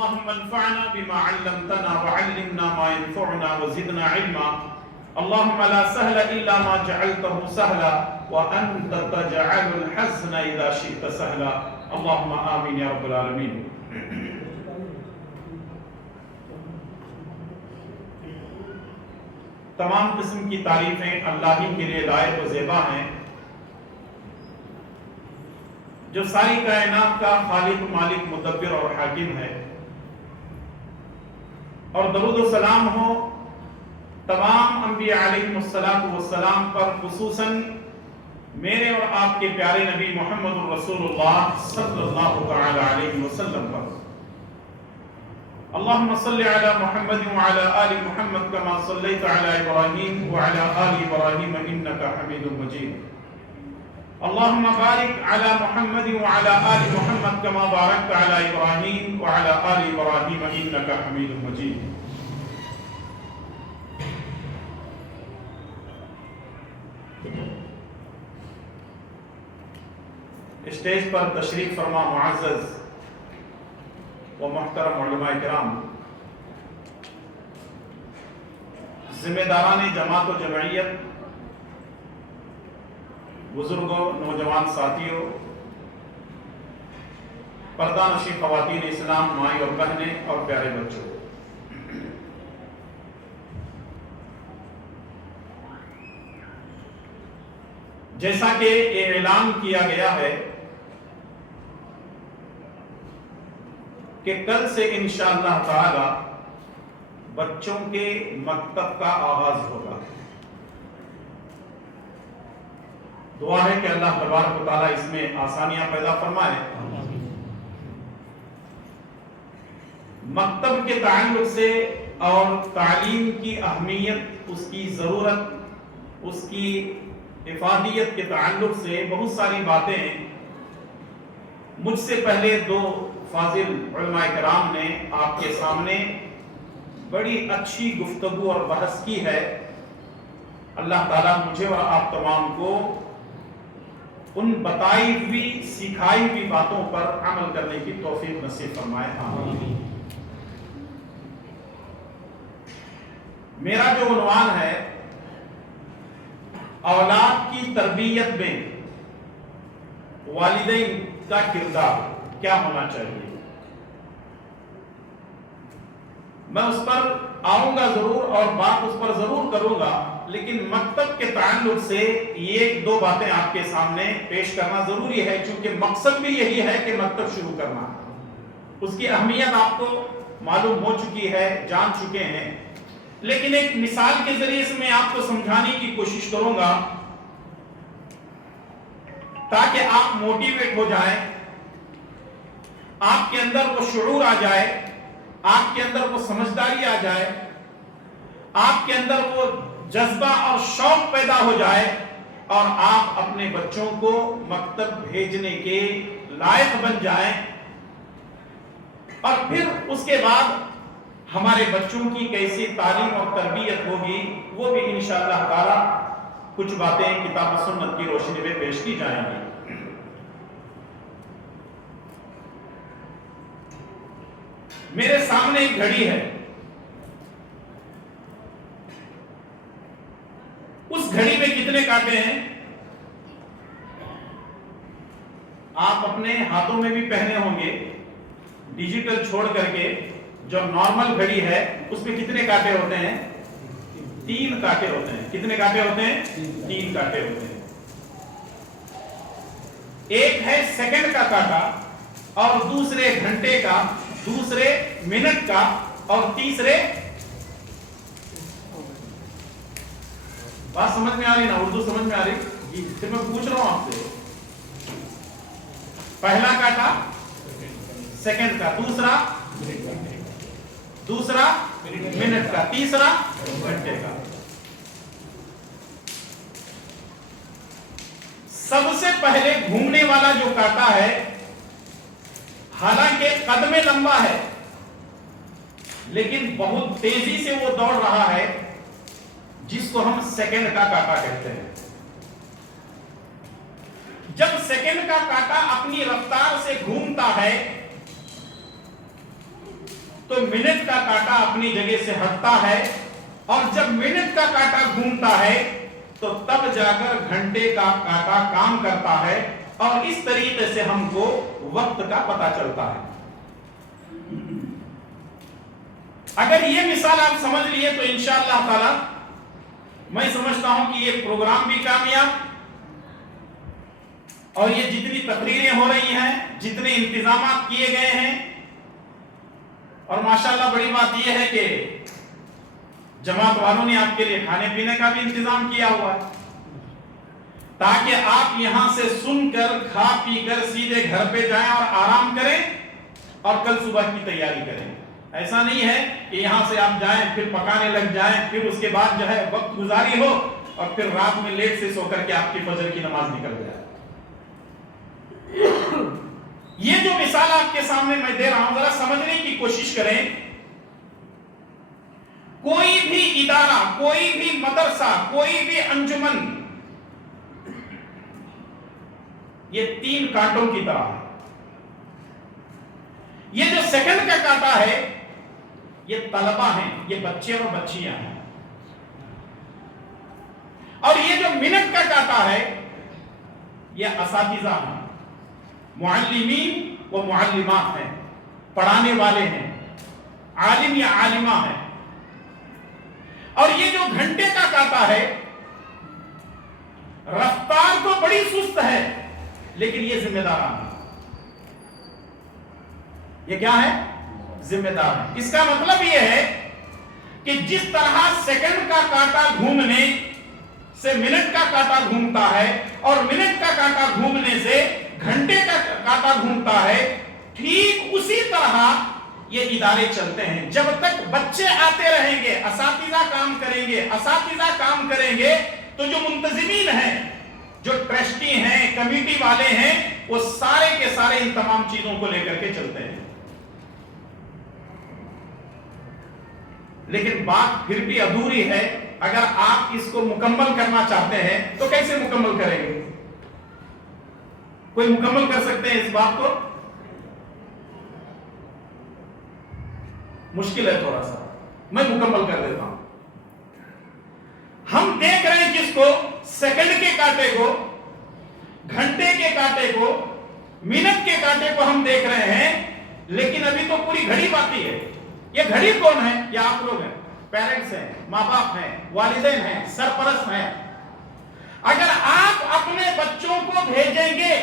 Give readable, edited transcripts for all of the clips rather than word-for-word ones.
اللهم انفعنا بما علمتنا وعلمنا ما ينفعنا وزدنا علما. اللهم لا سهل الا ما جعلته سهلا وانت تجعل الحزن اذا شئت سهلا. اللهم آمین یا رب العالمین. تمام قسم کی تعریفیں اللہ ہی کے لیے لائق و زیبا ہیں، جو ساری کائنات کا خالق، مالک، مدبر اور حاکم ہے. اور درود و سلام ہو تمام انبیاء علیہم السلام پر، خصوصاً میرے اور آپ کے پیارے نبی محمد الرسول اللہ صلی اللہ تعالی علیہ وسلم پر. اللہم صلی علی محمد وعلی آل محمد کما صلیت علی ابراہیم وعلی آل ابراہیم انکا حمید مجید. اللہم بارک علی محمد وعلی آل محمد کما بارکت علی ابراہیم وعلی آل ابراہیم انکا حمید مجید. اسٹیج پر تشریف فرما معزز و محترم علماء کرام، ذمہ داران جماعت و جمعیت، بزرگوں، نوجوان ساتھیوں، پردہ نشین خواتین اسلام، مائیں اور بہنیں اور پیارے بچوں، جیسا کہ یہ اعلان کیا گیا ہے کہ کل سے انشاءاللہ تعالی بچوں کے مکتب کا آغاز ہوگا. دعا ہے کہ اللہ تبارک و تعالی اس میں آسانیاں پیدا فرمائے. مکتب کے تعلق سے اور تعلیم کی اہمیت، اس کی ضرورت، اس کی افادیت کے تعلق سے بہت ساری باتیں مجھ سے پہلے دو فاضل علماء کرام نے آپ کے سامنے بڑی اچھی گفتگو اور بحث کی ہے. اللہ تعالیٰ مجھے اور آپ تمام کو ان بتائی ہوئی، سکھائی ہوئی باتوں پر عمل کرنے کی توفیق نصیب فرمائے. آمین. میرا جو عنوان ہے، اولاد کی تربیت میں والدین کا کردار کیا ہونا چاہیے. میں اس پر آؤں گا ضرور اور بات اس پر ضرور کروں گا، لیکن مکتب کے تعلق سے ایک دو باتیں آپ کے سامنے پیش کرنا ضروری ہے، چونکہ مقصد بھی یہی ہے کہ مکتب شروع کرنا. اس کی اہمیت آپ کو معلوم ہو چکی ہے، جان چکے ہیں، لیکن ایک مثال کے ذریعے سے میں آپ کو سمجھانے کی کوشش کروں گا تاکہ آپ موٹیویٹ ہو جائیں، آپ کے اندر وہ شعور آ جائے، آپ کے اندر وہ سمجھداری آ جائے، آپ کے اندر وہ جذبہ اور شوق پیدا ہو جائے، اور آپ اپنے بچوں کو مکتب بھیجنے کے لائق بن جائیں. اور پھر اس کے بعد ہمارے بچوں کی کیسی تعلیم اور تربیت ہوگی، وہ بھی انشاءاللہ تعالی کچھ باتیں کتاب و سنت کی روشنی میں پیش کی جائیں گی. میرے سامنے ایک گھڑی ہے. اس گھڑی میں کتنے کانٹے ہیں؟ آپ اپنے ہاتھوں میں بھی پہنے ہوں گے، ڈیجیٹل چھوڑ کر کے. جو نارمل گھڑی ہے اس میں کتنے کانٹے ہوتے ہیں؟ 3 کانٹے ہوتے ہیں. کتنے کانٹے ہوتے ہیں؟ 3 کانٹے ہوتے ہیں. ایک ہے سیکنڈ کا کانٹا، اور دوسرے گھنٹے کا، دوسرے منٹ کا، اور تیسرے، بات سمجھ میں آ رہی نا؟ اردو سمجھ میں آ رہی؟ جی. پھر میں پوچھ رہا ہوں آپ سے، پہلا کانٹا سیکنڈ کا، دوسرا منٹ کا، تیسرا گھنٹے کا. سب سے پہلے گھومنے والا جو کانٹا ہے، حالانکہ قد میں لمبا ہے لیکن بہت تیزی سے وہ دوڑ رہا ہے، جس کو ہم سیکنڈ کا کانٹا کہتے ہیں. جب سیکنڈ کا کانٹا اپنی رفتار سے گھومتا ہے تو منٹ کا کانٹا اپنی جگہ سے ہٹتا ہے، اور جب منٹ کا کانٹا گھومتا ہے تو تب جا کر گھنٹے کا کانٹا کام کرتا ہے، اور اس طریقے سے ہم کو وقت کا پتہ چلتا ہے۔ اگر یہ مثال آپ سمجھ لیے تو انشاءاللہ تعالی میں سمجھتا ہوں کہ یہ پروگرام بھی کامیاب، اور یہ جتنی تقریریں ہو رہی ہیں، جتنے انتظامات کیے گئے ہیں، اور ماشاءاللہ بڑی بات یہ ہے کہ جماعت والوں نے آپ کے لیے کھانے پینے کا بھی انتظام کیا ہوا ہے، تاکہ آپ یہاں سے سن کر کھا پی کر سیدھے گھر پہ جائیں اور آرام کریں اور کل صبح کی تیاری کریں۔ ایسا نہیں ہے کہ یہاں سے آپ جائیں پھر پکانے لگ جائیں، پھر اس کے بعد جو ہے وقت گزاری ہو اور پھر رات میں لیٹ سے سو کر کے آپ کی فجر کی نماز نکل جائے۔ یہ جو مثال آپ کے سامنے میں دے رہا ہوں، ذرا سمجھنے کی کوشش کریں۔ کوئی بھی ادارہ، کوئی بھی مدرسہ، کوئی بھی انجمن یہ 3 کانٹوں کی طرح ہے۔ یہ جو سیکنڈ کا کانٹا ہے یہ طلبہ ہیں، یہ بچے اور بچیاں ہیں، اور یہ جو منٹ کا کانٹا ہے یہ اساتذہ ہیں، معلمین و معلمات ہیں، پڑھانے والے ہیں، عالم یا عالمہ ہیں۔ اور یہ جو گھنٹے کا کانٹا ہے رفتار تو بڑی سست ہے لیکن یہ ذمہ داران ہے۔ یہ کیا ہے؟ ذمہ دار ہے۔ اس کا مطلب یہ ہے کہ جس طرح سیکنڈ کا کانٹا گھومنے سے منٹ کا کانٹا گھومتا ہے، اور منٹ کا کانٹا گھومنے سے گھنٹے کا کانٹا گھومتا ہے، ٹھیک اسی طرح یہ ادارے چلتے ہیں۔ جب تک بچے آتے رہیں گے، اساتذہ کام کریں گے، اساتذہ کام کریں گے، تو جو منتظمین ہیں، جو ٹرسٹی ہیں، کمیٹی والے ہیں، وہ سارے کے سارے ان تمام چیزوں کو لے کر کے چلتے ہیں۔ لیکن بات پھر بھی ادھوری ہے۔ اگر آپ اس کو مکمل کرنا چاہتے ہیں تو کیسے مکمل کریں گے؟ کوئی مکمل کر سکتے ہیں اس بات کو؟ مشکل ہے تھوڑا سا، میں مکمل کر دیتا ہوں۔ ہم دیکھ رہے ہیں کس کو؟ سیکنڈ کے کانٹے کو، گھنٹے کے کانٹے کو، منٹ کے کانٹے کو ہم دیکھ رہے ہیں، لیکن ابھی تو پوری گھڑی باقی ہے۔ یہ گھڑی کون ہے؟ یہ آپ لوگ ہیں، پیرنٹس ہیں، ماں باپ ہیں، والدین ہیں، سرپرست ہیں۔ اگر آپ اپنے بچوں کو بھیجیں گے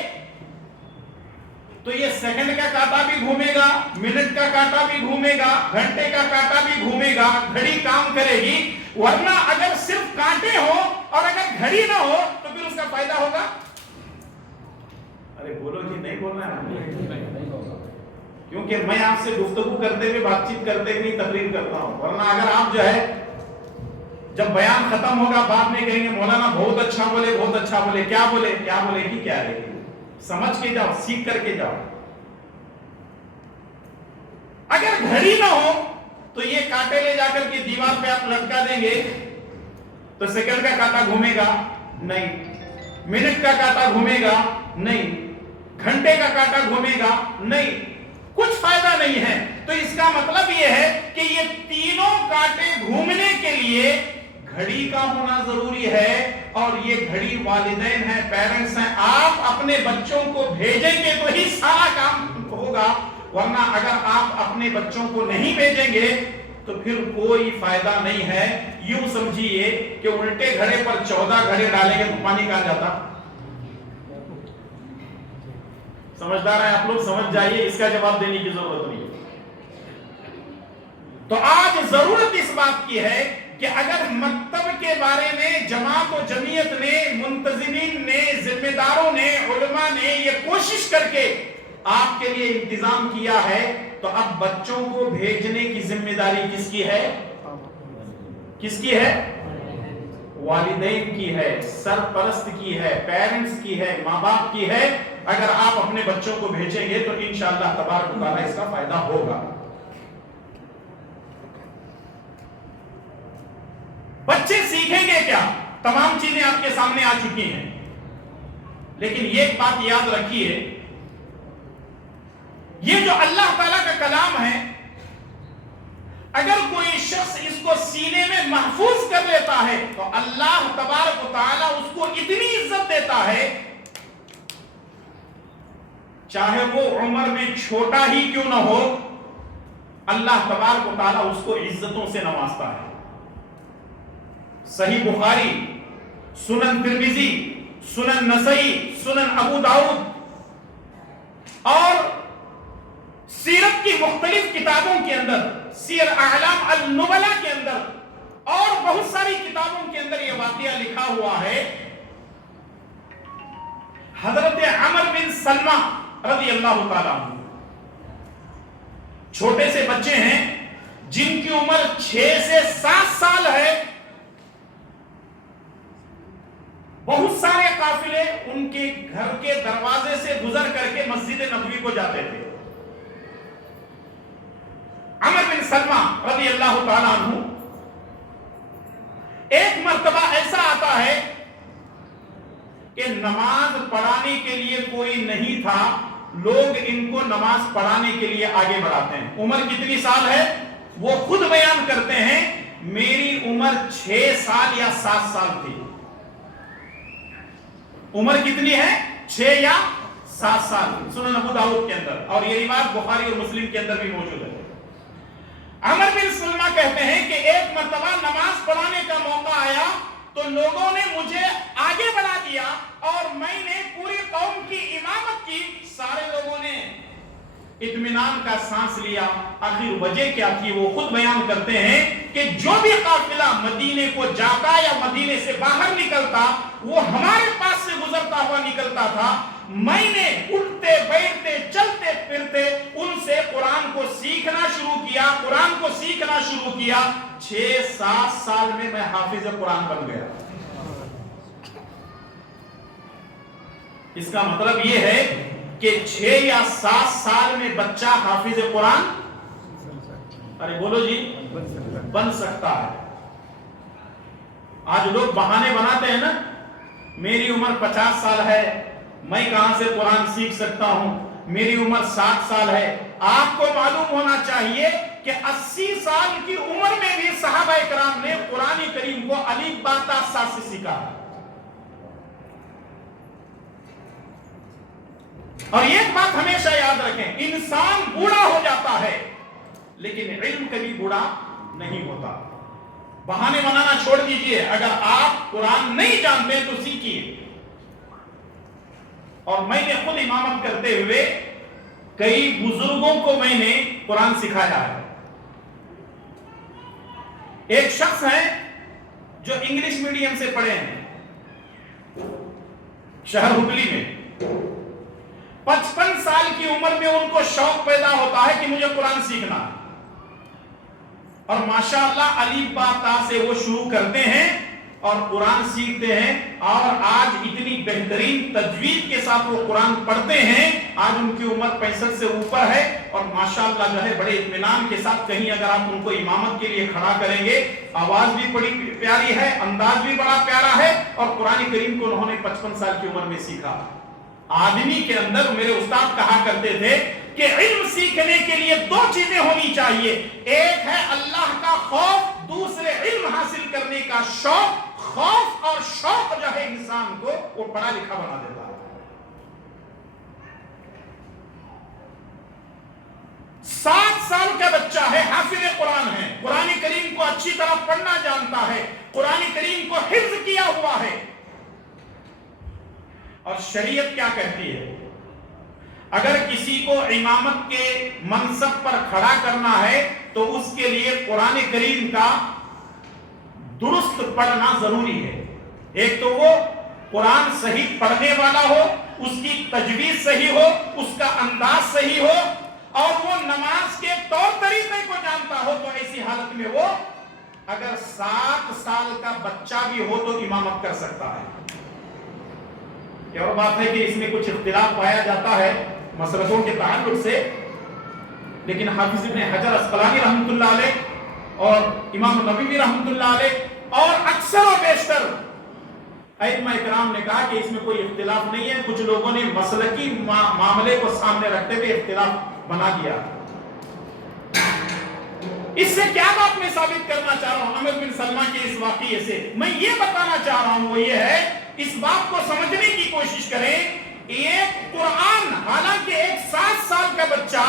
تو یہ سیکنڈ کا کانٹا بھی گھومے گا، منٹ کا کانٹا بھی گھومے گا، گھنٹے کا کانٹا بھی گھومے گا، گھڑی کام کرے گی۔ ورنہ اگر صرف کانٹے ہو اور اگر گھڑی نہ ہو تو پھر اس کا فائدہ ہوگا؟ ارے بولو جی، نہیں بولنا ہے، کیونکہ میں آپ سے گفتگو کرتے ہوئے، بات چیت کرتے ہوئے تقریر کرتا ہوں۔ ورنہ اگر آپ جو ہے جب بیان ختم ہوگا بعد میں کہیں گے مولانا بہت اچھا بولے، بہت اچھا بولے، کیا بولے؟ کیا بولے گی؟ کیا رہے گی؟ سمجھ کے جاؤ، سیکھ کر کے جاؤ۔ اگر گھڑی نہ ہو تو یہ کانٹے لے جا کر کے دیوار پہ آپ لٹکا دیں گے تو سیکنڈ کا کانٹا گھومے گا؟ نہیں۔ منٹ کا کانٹا گھومے گا؟ نہیں۔ گھنٹے کا کانٹا گھومے گا؟ نہیں۔ کچھ فائدہ نہیں ہے۔ تو اس کا مطلب یہ ہے کہ یہ تینوں کانٹے گھومنے کے لیے گھڑی کا ہونا ضروری ہے، اور یہ گھڑی والدین ہیں، پیرنٹس ہیں۔ آپ اپنے بچوں کو بھیجیں گے تو ہی سارا کام ہوگا، ورنہ اگر آپ اپنے بچوں کو نہیں بھیجیں گے تو پھر کوئی فائدہ نہیں ہے۔ یوں سمجھیے کہ الٹے گھڑے پر 14 گھڑے ڈالیں گے تو پانی کہاں جاتا؟ سمجھدار ہیں آپ لوگ؟ سمجھ جائیے، اس کا جواب دینے کی ضرورت نہیں ہے۔ تو آج ضرورت اس بات کی ہے کہ اگر مکتب کے بارے میں جماعت و جمعیت نے، منتظمین نے، ذمہ داروں نے، علماء نے یہ کوشش کر کے آپ کے لیے انتظام کیا ہے، تو اب بچوں کو بھیجنے کی ذمہ داری کس کی ہے؟ کس کی ہے؟ والدین کی ہے، سرپرست کی ہے، پیرنٹس کی ہے، ماں باپ کی ہے۔ اگر آپ اپنے بچوں کو بھیجیں گے تو انشاءاللہ تبارک و تعالی اس کا فائدہ ہوگا۔ بچے سیکھیں گے کیا؟ تمام چیزیں آپ کے سامنے آ چکی ہیں، لیکن یہ بات یاد رکھیے، یہ جو اللہ تعالیٰ کا کلام ہے اس کو سینے میں محفوظ کر لیتا ہے تو اللہ تبارک و تعالی اس کو اتنی عزت دیتا ہے، چاہے وہ عمر میں چھوٹا ہی کیوں نہ ہو، اللہ تبارک و تعالی اس کو عزتوں سے نوازتا ہے۔ صحیح بخاری، سنن ترمذی، سنن نسائی، سنن ابو داؤد اور سیرت کی مختلف کتابوں کے اندر، سیر اعلام النبلا کے اندر اور بہت ساری کتابوں کے اندر یہ واقعہ لکھا ہوا ہے۔ حضرت عمر بن سلمہ رضی اللہ تعالیٰ عنہ چھوٹے سے بچے ہیں جن کی عمر 6 سے 7 سال ہے، بہت سارے قافلے ان کے گھر کے دروازے سے گزر کر کے مسجد نبوی کو جاتے تھے۔ عمر بن سلمہ رضی اللہ تعالیٰ عنہ ایک مرتبہ ایسا آتا ہے کہ نماز پڑھانے کے لیے کوئی نہیں تھا، لوگ ان کو نماز پڑھانے کے لیے آگے بڑھاتے ہیں۔ عمر کتنی سال ہے؟ وہ خود بیان کرتے ہیں میری عمر 6 سال یا 7 سال تھی۔ عمر کتنی ہے؟ 6 یا 7 سال۔ سنن ابو داؤد کے اندر، اور یہ روایت بخاری اور مسلم کے اندر بھی موجود ہے۔ عمر بن سلمہ کہتے ہیں کہ ایک مرتبہ نماز پڑھانے کا موقع آیا تو لوگوں نے مجھے آگے بڑھا دیا اور میں نے پوری قوم کی امامت کی۔ سارے لوگوں نے اطمینان کا سانس لیا۔ آخر وجہ کیا تھی؟ وہ خود بیان کرتے ہیں کہ جو بھی قافلہ مدینے کو جاتا یا مدینے سے باہر نکلتا وہ ہمارے پاس سے گزرتا ہوا نکلتا تھا، میں نے اٹھتے بیٹھتے چلتے پھرتے ان سے قرآن کو سیکھنا شروع کیا، قرآن کو سیکھنا شروع کیا۔ 6-7 سال میں حافظ قرآن بن گیا۔ اس کا مطلب یہ ہے کہ 6 یا 7 سال میں بچہ حافظ قرآن، ارے بولو جی، بن سکتا ہے۔ آج لوگ بہانے بناتے ہیں نا، میری عمر 50 سال ہے، میں کہاں سے قرآن سیکھ سکتا ہوں، میری عمر 60 سال ہے۔ آپ کو معلوم ہونا چاہیے کہ 80 سال کی عمر میں بھی صحابہ کرام نے قرآن کریم کو الف با تا سا سے سیکھا۔ اور ایک بات ہمیشہ یاد رکھیں، انسان بوڑھا ہو جاتا ہے لیکن علم کبھی بوڑھا نہیں ہوتا۔ بہانے بنانا چھوڑ دیجئے، اگر آپ قرآن نہیں جانتے تو سیکھیے۔ اور میں نے خود امامت کرتے ہوئے کئی بزرگوں کو میں نے قرآن سکھایا ہے۔ ایک شخص ہے جو انگلش میڈیم سے پڑھے ہیں شہر ہگلی میں، 55 سال کی عمر میں ان کو شوق پیدا ہوتا ہے کہ مجھے قرآن سیکھنا ہے، اور ماشاءاللہ الف با تا سے وہ شروع کرتے ہیں اور قرآن سیکھتے ہیں، اور آج اتنی بہترین تجوید کے ساتھ وہ قرآن پڑھتے ہیں۔ آج ان کی عمر 65 سے اوپر ہے، اور ماشاءاللہ جو ہے بڑے اطمینان کے ساتھ کہیں اگر آپ ان کو امامت کے لیے کھڑا کریں گے، آواز بھی بڑی پیاری ہے، انداز بھی بڑا پیارا ہے، اور قرآن کریم کو انہوں نے 55 سال کی عمر میں سیکھا۔ آدمی کے اندر، میرے استاد کہا کرتے تھے کہ علم سیکھنے کے لیے 2 چیزیں ہونی چاہیے، ایک ہے اللہ کا خوف، دوسرے علم حاصل کرنے کا شوق۔ خوف اور شوق جو ہے انسان کو وہ پڑھا لکھا بنا دیتا ہے۔ 7 سال کا بچہ ہے، حافظ قرآن ہے، قرآن کریم کو اچھی طرح پڑھنا جانتا ہے، قرآن کریم کو حفظ کیا ہوا ہے۔ اور شریعت کیا کہتی ہے؟ اگر کسی کو امامت کے منصب پر کھڑا کرنا ہے تو اس کے لیے قرآن کریم کا درست پڑھنا ضروری ہے۔ ایک تو وہ قرآن صحیح پڑھنے والا ہو، اس کی تجوید صحیح ہو، اس کا انداز صحیح ہو، اور وہ نماز کے طور طریقے کو جانتا ہو، تو ایسی حالت میں وہ اگر 7 سال کا بچہ بھی ہو تو امامت کر سکتا ہے۔ یہ اور بات ہے کہ اس میں کچھ اختلاف پایا جاتا ہے مسلکوں کے تعلق سے، لیکن حافظ ابن حجر اسقلانی رحمۃ اللہ علیہ اور امام نووی رحمۃ اللہ علیہ اور اکثر و بیشتر ائمہ کرام نے کہا کہ اس میں کوئی اختلاف نہیں ہے۔ کچھ لوگوں نے مسلکی معاملے کو سامنے رکھتے ہوئے اختلاف بنا دیا۔ اس سے کیا بات میں ثابت کرنا چاہ رہا ہوں عامر بن سلمہ کے اس واقعے سے؟ میں یہ بتانا چاہ رہا ہوں وہ یہ ہے، اس بات کو سمجھنے کی کوشش کریں، ایک قرآن حالانکہ ایک 7 سال کا بچہ،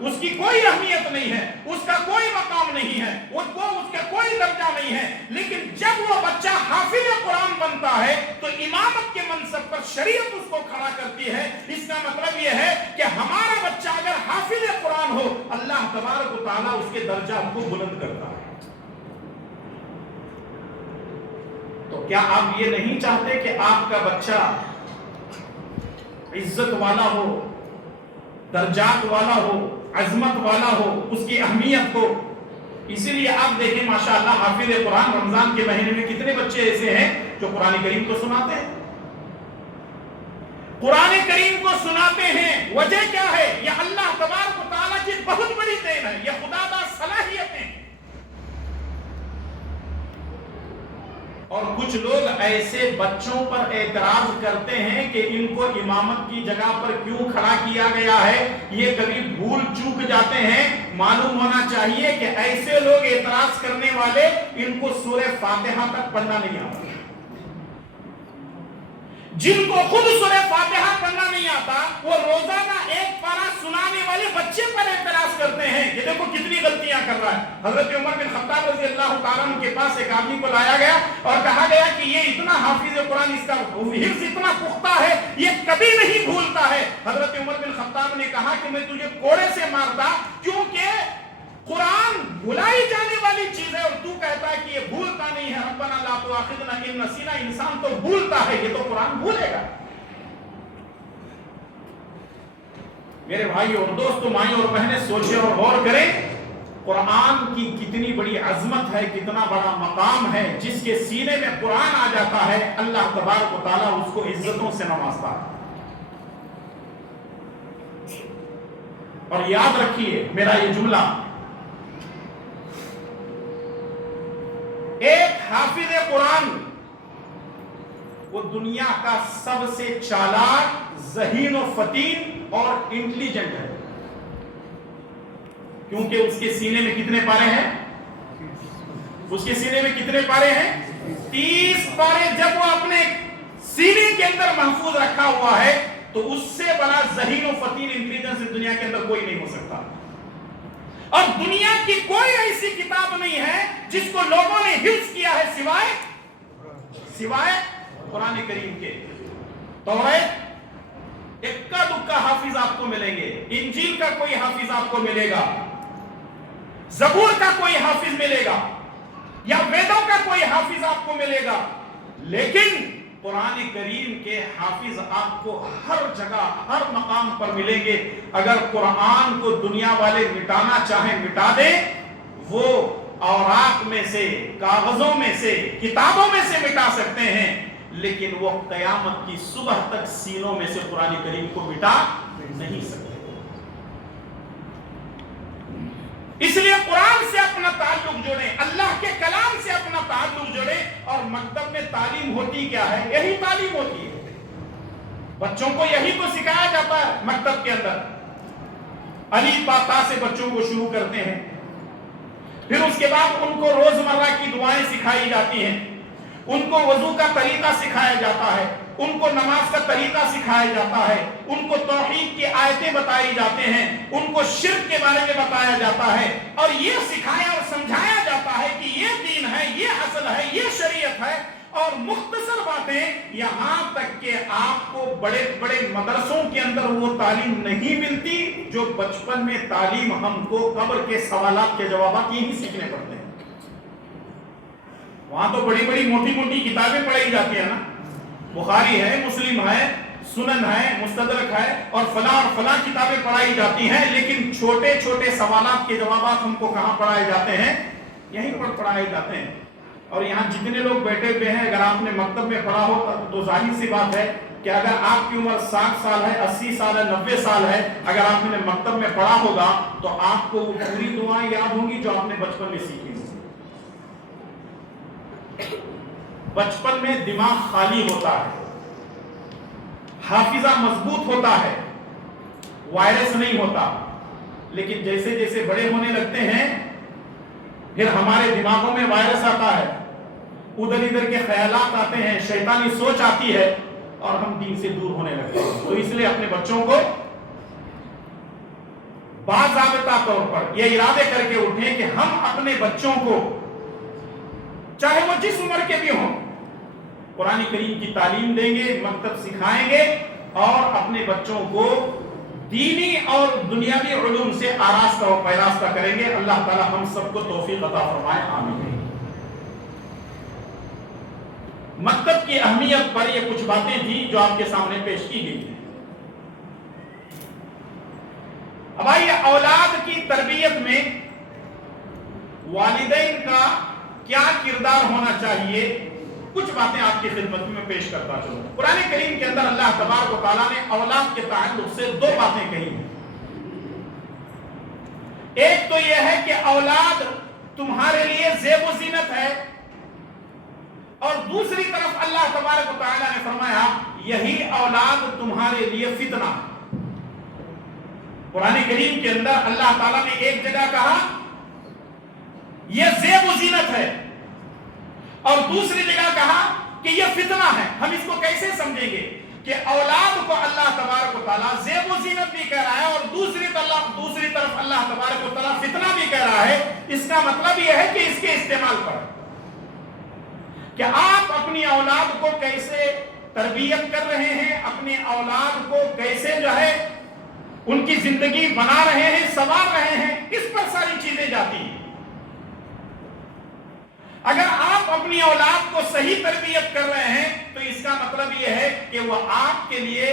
اس کی کوئی اہمیت نہیں ہے، اس کا کوئی مقام نہیں ہے، اس کا کوئی درجہ نہیں ہے، لیکن جب وہ بچہ حافظ قرآن بنتا ہے تو امامت کے منصب پر شریعت اس کو کھڑا کرتی ہے۔ اس کا مطلب یہ ہے کہ ہمارا بچہ اگر حافظ قرآن ہو، اللہ تبارک و تعالیٰ اس کے درجات کو بلند کرتا ہے۔ تو کیا آپ یہ نہیں چاہتے کہ آپ کا بچہ عزت والا ہو، درجات والا ہو، عظمت والا ہو، اس کی اہمیت ہو؟ اسی لیے آپ دیکھیں ماشاءاللہ حافظ قرآن رمضان کے مہینے میں کتنے بچے ایسے ہیں جو قرآن کریم کو سناتے ہیں، قرآن کریم کو سناتے ہیں۔ وجہ کیا ہے؟ یہ اللہ تبارک و تعالیٰ کی بہت بڑی دین ہے، یہ خدا کا صلاحیت ہے۔ اور کچھ لوگ ایسے بچوں پر اعتراض کرتے ہیں کہ ان کو امامت کی جگہ پر کیوں کھڑا کیا گیا ہے، یہ کبھی بھول چوک جاتے ہیں۔ معلوم ہونا چاہیے کہ ایسے لوگ اعتراض کرنے والے، ان کو سورہ فاتحہ تک پڑھنا نہیں آتا۔ جن کو خود سورہ فاتحہ پڑھنا نہیں آتا، وہ روزانہ ایک پارہ سنانے والے بچے پر اعتراض کرتے ہیں کہ دیکھو کتنی غلطیاں کر رہا ہے۔ حضرت عمر بن خطاب رضی اللہ تعالیٰ عنہ کے پاس ایک آدمی کو لایا گیا اور کہا گیا کہ یہ اتنا حافظ قرآن، اس کا حفظ اتنا پختہ ہے، یہ کبھی نہیں بھولتا ہے۔ حضرت عمر بن خطاب نے کہا کہ میں تجھے کوڑے سے مارتا، کیونکہ قرآن بھلائی جانے والی چیز ہے اور تو کہتا ہے کہ یہ بھولتا نہیں ہے۔ ربنا لا تؤاخذنا ان نسینا، انسان تو بھولتا ہے، یہ تو قرآن بھولے گا۔ میرے بھائی اور دوستو، مائیں اور بہنیں، سوچیں اور غور کریں، قرآن کی کتنی بڑی عظمت ہے، کتنا بڑا مقام ہے۔ جس کے سینے میں قرآن آ جاتا ہے، اللہ تبارک و تعالیٰ اس کو عزتوں سے نوازتا ہے۔ اور یاد رکھیے میرا یہ جملہ، ایک حافظ قرآن وہ دنیا کا سب سے چالاک، ذہین و فطین اور انٹیلیجنٹ ہے، کیونکہ اس کے سینے میں کتنے پارے ہیں؟ اس کے سینے میں کتنے پارے ہیں؟ 30 پارے۔ جب وہ اپنے سینے کے اندر محفوظ رکھا ہوا ہے تو اس سے بڑا ذہین و فطین انٹیلیجنس دنیا کے اندر کوئی نہیں ہو سکتا۔ اور دنیا کی کوئی ایسی کتاب نہیں ہے جس کو لوگوں نے حفظ کیا ہے سوائے قرآن کریم کے۔ توریت اکا دکا حافظ آپ کو ملیں گے، انجیل کا کوئی حافظ آپ کو ملے گا، زبور کا کوئی حافظ ملے گا، یا ویدوں کا کوئی حافظ آپ کو ملے گا، لیکن قرآن کریم کے حافظ آپ کو ہر جگہ ہر مقام پر ملیں گے۔ اگر قرآن کو دنیا والے مٹانا چاہیں مٹا دیں، وہ اوراق میں سے، کاغذوں میں سے، کتابوں میں سے مٹا سکتے ہیں، لیکن وہ قیامت کی صبح تک سینوں میں سے قرآن کریم کو مٹا نہیں سکتے۔ اس لیے قرآن سے اپنا تعلق جوڑیں، اللہ کے کلام سے اپنا تعلق جوڑیں۔ اور مکتب میں تعلیم ہوتی کیا ہے؟ یہی تعلیم ہوتی ہے، بچوں کو یہی تو سکھایا جاتا ہے۔ مکتب کے اندر الف با تا سے بچوں کو شروع کرتے ہیں، پھر اس کے بعد ان کو روزمرہ کی دعائیں سکھائی جاتی ہیں، ان کو وضو کا طریقہ سکھایا جاتا ہے، ان کو نماز کا طریقہ سکھایا جاتا ہے، ان کو توحید کی آیتیں بتائی جاتے ہیں، ان کو شرک کے بارے میں بتایا جاتا ہے، اور یہ سکھایا اور سمجھایا جاتا ہے کہ یہ دین ہے، یہ اصل ہے، یہ شریعت ہے۔ اور مختصر باتیں، یہاں تک کہ آپ کو بڑے بڑے مدرسوں کے اندر وہ تعلیم نہیں ملتی جو بچپن میں تعلیم ہم کو قبر کے سوالات کے جوابات یہی سیکھنے پڑتے ہیں۔ وہاں تو بڑی بڑی موٹی موٹی کتابیں پڑھائی جاتی ہیں نا، بخاری ہے، مسلم ہے، سنن ہے، مستدرک ہے، اور فلاں کتابیں پڑھائی جاتی ہیں، لیکن چھوٹے چھوٹے سوالات کے جوابات ہم کو کہاں پڑھائے جاتے ہیں؟ یہیں پر پڑھائے جاتے ہیں۔ اور یہاں جتنے لوگ بیٹھے ہوئے ہیں، اگر آپ نے مکتب میں پڑھا ہو تو ظاہر سی بات ہے کہ اگر آپ کی عمر 60 سال ہے، 80 سال ہے، 90 سال ہے، اگر آپ نے مکتب میں پڑھا ہوگا تو آپ کو وہ پوری دعائیں یاد ہوں گی جو آپ نے بچپن میں سیکھی ہوں۔ بچپن میں دماغ خالی ہوتا ہے، حافظہ مضبوط ہوتا ہے، وائرس نہیں ہوتا، لیکن جیسے جیسے بڑے ہونے لگتے ہیں پھر ہمارے دماغوں میں وائرس آتا ہے، ادھر ادھر کے خیالات آتے ہیں، شیطانی سوچ آتی ہے اور ہم دین سے دور ہونے لگتے ہیں۔ تو اس لیے اپنے بچوں کو باضابطہ طور پر یہ ارادے کر کے اٹھیں کہ ہم اپنے بچوں کو، چاہے وہ جس عمر کے بھی ہوں، قرآن کریم کی تعلیم دیں گے، مکتب سکھائیں گے اور اپنے بچوں کو دینی اور دنیاوی علوم سے آراستہ و پیراستہ کریں گے۔ اللہ تعالی ہم سب کو توفیق عطا فرمائے، آمین۔ مکتب کی اہمیت پر یہ کچھ باتیں تھیں جو آپ کے سامنے پیش کی گئی ہیں۔ اب آئیے اولاد کی تربیت میں والدین کا کیا کردار ہونا چاہیے، کچھ باتیں آپ کی خدمت میں پیش کرتا چلوں۔ قرآن کریم کے اندر اللہ تبارک و تعالیٰ نے اولاد کے تعلق سے دو باتیں کہی ہیں۔ ایک تو یہ ہے کہ اولاد تمہارے لیے زیب و زینت ہے، اور دوسری طرف اللہ تبارک و تعالیٰ نے فرمایا یہی اولاد تمہارے لیے فتنہ۔ قرآن کریم کے اندر اللہ تعالیٰ نے ایک جگہ کہا یہ زیب و زینت ہے، اور دوسری جگہ کہا کہ یہ فتنہ ہے۔ ہم اس کو کیسے سمجھیں گے کہ اولاد کو اللہ تبارک و تعالیٰ زیب و زینت بھی کہہ رہا ہے اور دوسری طرف اللہ تبارک و تعالیٰ فتنہ بھی کہہ رہا ہے؟ اس کا مطلب یہ ہے کہ اس کے استعمال پر کہ آپ اپنی اولاد کو کیسے تربیت کر رہے ہیں، اپنی اولاد کو کیسے جو ہے ان کی زندگی بنا رہے ہیں، سنوار رہے ہیں، اس پر ساری چیزیں جاتی ہیں۔ اگر آپ اپنی اولاد کو صحیح تربیت کر رہے ہیں تو اس کا مطلب یہ ہے کہ وہ آپ کے لیے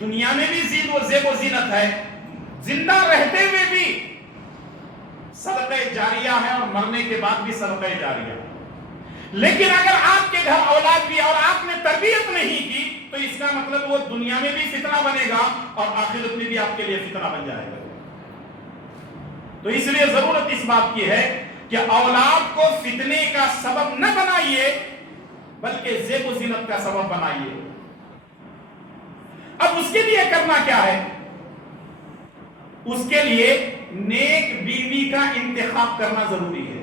دنیا میں بھی زیب و زینت ہے، زندہ رہتے ہوئے بھی صدقہ جاریہ ہے اور مرنے کے بعد بھی صدقہ جاریہ ہے۔ لیکن اگر آپ کے گھر اولاد بھی اور آپ نے تربیت نہیں کی تو اس کا مطلب وہ دنیا میں بھی فتنہ بنے گا اور آخرت میں بھی آپ کے لیے فتنہ بن جائے گا۔ تو اس لیے ضرورت اس بات کی ہے کہ اولاد کو فتنے کا سبب نہ بنائیے بلکہ زیب و زینت کا سبب بنائیے۔ اب اس کے لیے کرنا کیا ہے؟ اس کے لیے نیک بیوی کا انتخاب کرنا ضروری ہے۔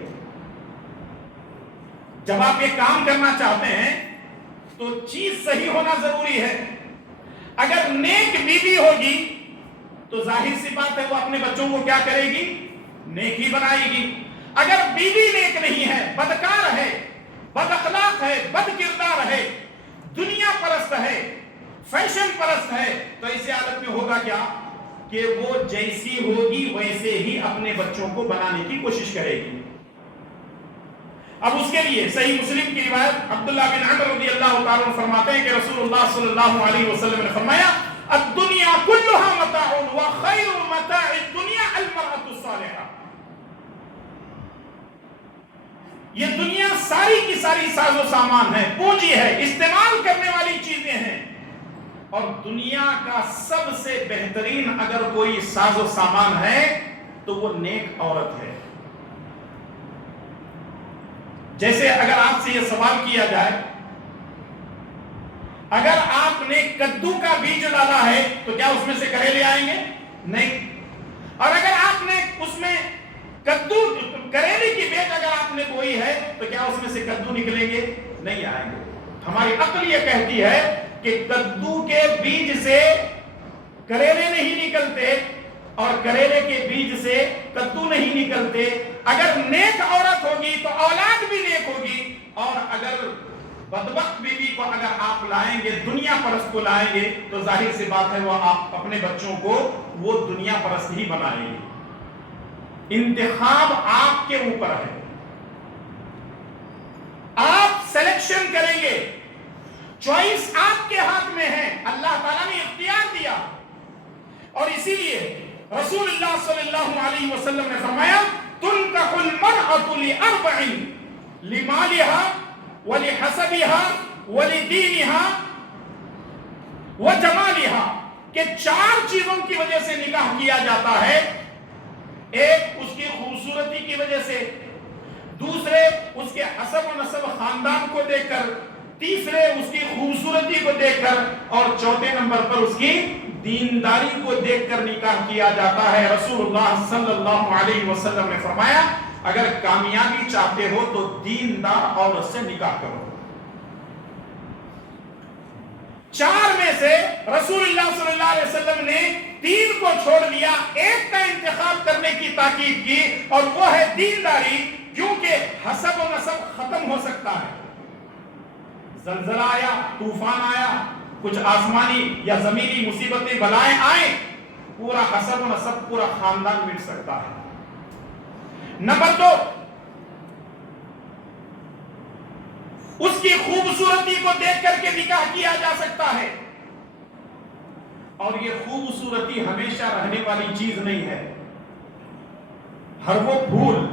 جب آپ یہ کام کرنا چاہتے ہیں تو چیز صحیح ہونا ضروری ہے۔ اگر نیک بیوی ہوگی تو ظاہر سی بات ہے وہ اپنے بچوں کو کیا کرے گی؟ نیک ہی بنائے گی۔ اگر بیوی نیک نہیں ہے، بدکار ہے، بد اخلاق ہے، بد کردار ہے، دنیا پرست ہے، فیشن پرست ہے، تو ایسی حالت میں ہوگا کیا کہ وہ جیسی ہوگی ویسے ہی اپنے بچوں کو بنانے کی کوشش کرے گی۔ اب اس کے لیے صحیح مسلم کی روایت عبداللہ بن عمر رضی اللہ تعالیٰ عنہ فرماتے ہیں کہ رسول اللہ صلی اللہ علیہ وسلم نے فرمایا الدنیا کلها متاع وخیر متاع الدنیا المرأة الصالحہ۔ یہ دنیا ساری کی ساری ساز و سامان ہے، پونجی ہے، استعمال کرنے والی چیزیں ہیں، اور دنیا کا سب سے بہترین اگر کوئی ساز و سامان ہے تو وہ نیک عورت ہے۔ جیسے اگر آپ سے یہ سوال کیا جائے اگر آپ نے کدو کا بیج ڈالا ہے تو کیا اس میں سے کریلے آئیں گے؟ نہیں۔ اور اگر آپ نے اس میں کریلے کی بیج اگر آپ نے بوئی ہے تو کیا اس میں سے کدو نکلیں گے؟ نہیں آئیں گے۔ ہماری عقل یہ کہتی ہے کہ کدو کے بیج سے کریلے نہیں نکلتے اور کریلے کے بیج سے کدو نہیں نکلتے۔ اگر نیک عورت ہوگی تو اولاد بھی نیک ہوگی، اور اگر بدبخت بیوی کو اگر آپ لائیں گے، دنیا پرست کو لائیں گے، تو ظاہر سی بات ہے وہ آپ اپنے بچوں کو وہ دنیا پرست ہی بنائیں گے۔ انتخاب آپ کے اوپر ہے، آپ سلیکشن کریں گے، چوائس آپ کے ہاتھ میں ہے، اللہ تعالیٰ نے اختیار دیا۔ اور اسی لیے رسول اللہ صلی اللہ علیہ وسلم نے فرمایا تنکح المرأة لأربع لمالها ولحسبها ولدینها وجمالها، کہ 4 چیزوں کی وجہ سے نکاح کیا جاتا ہے۔ ایک اس کی خوبصورتی کی وجہ سے، دوسرے اس کے حسب و نسب خاندان کو دیکھ کر، تیسرے اس کی خوبصورتی کو دیکھ کر، اور چوتھے نمبر پر اس کی دینداری کو دیکھ کر نکاح کیا جاتا ہے۔ رسول اللہ صلی اللہ علیہ وسلم نے فرمایا اگر کامیابی چاہتے ہو تو دیندار عورت سے نکاح کرو. 4 میں سے رسول اللہ صلی اللہ علیہ وسلم نے 3 کو چھوڑ دیا، ایک کا انتخاب کرنے کی تاکید کی، اور وہ ہے دینداری. کیونکہ حسب و نسب ختم ہو سکتا ہے. زلزلہ آیا، طوفان آیا، کچھ آسمانی یا زمینی مصیبتیں بلائیں آئیں، پورا حسب و نسب، پورا خاندان مٹ سکتا ہے. نمبر 2، اس کی خوبصورتی کو دیکھ کر کے نکاح کیا جا سکتا ہے، اور یہ خوبصورتی ہمیشہ رہنے والی چیز نہیں ہے. ہر وہ پھول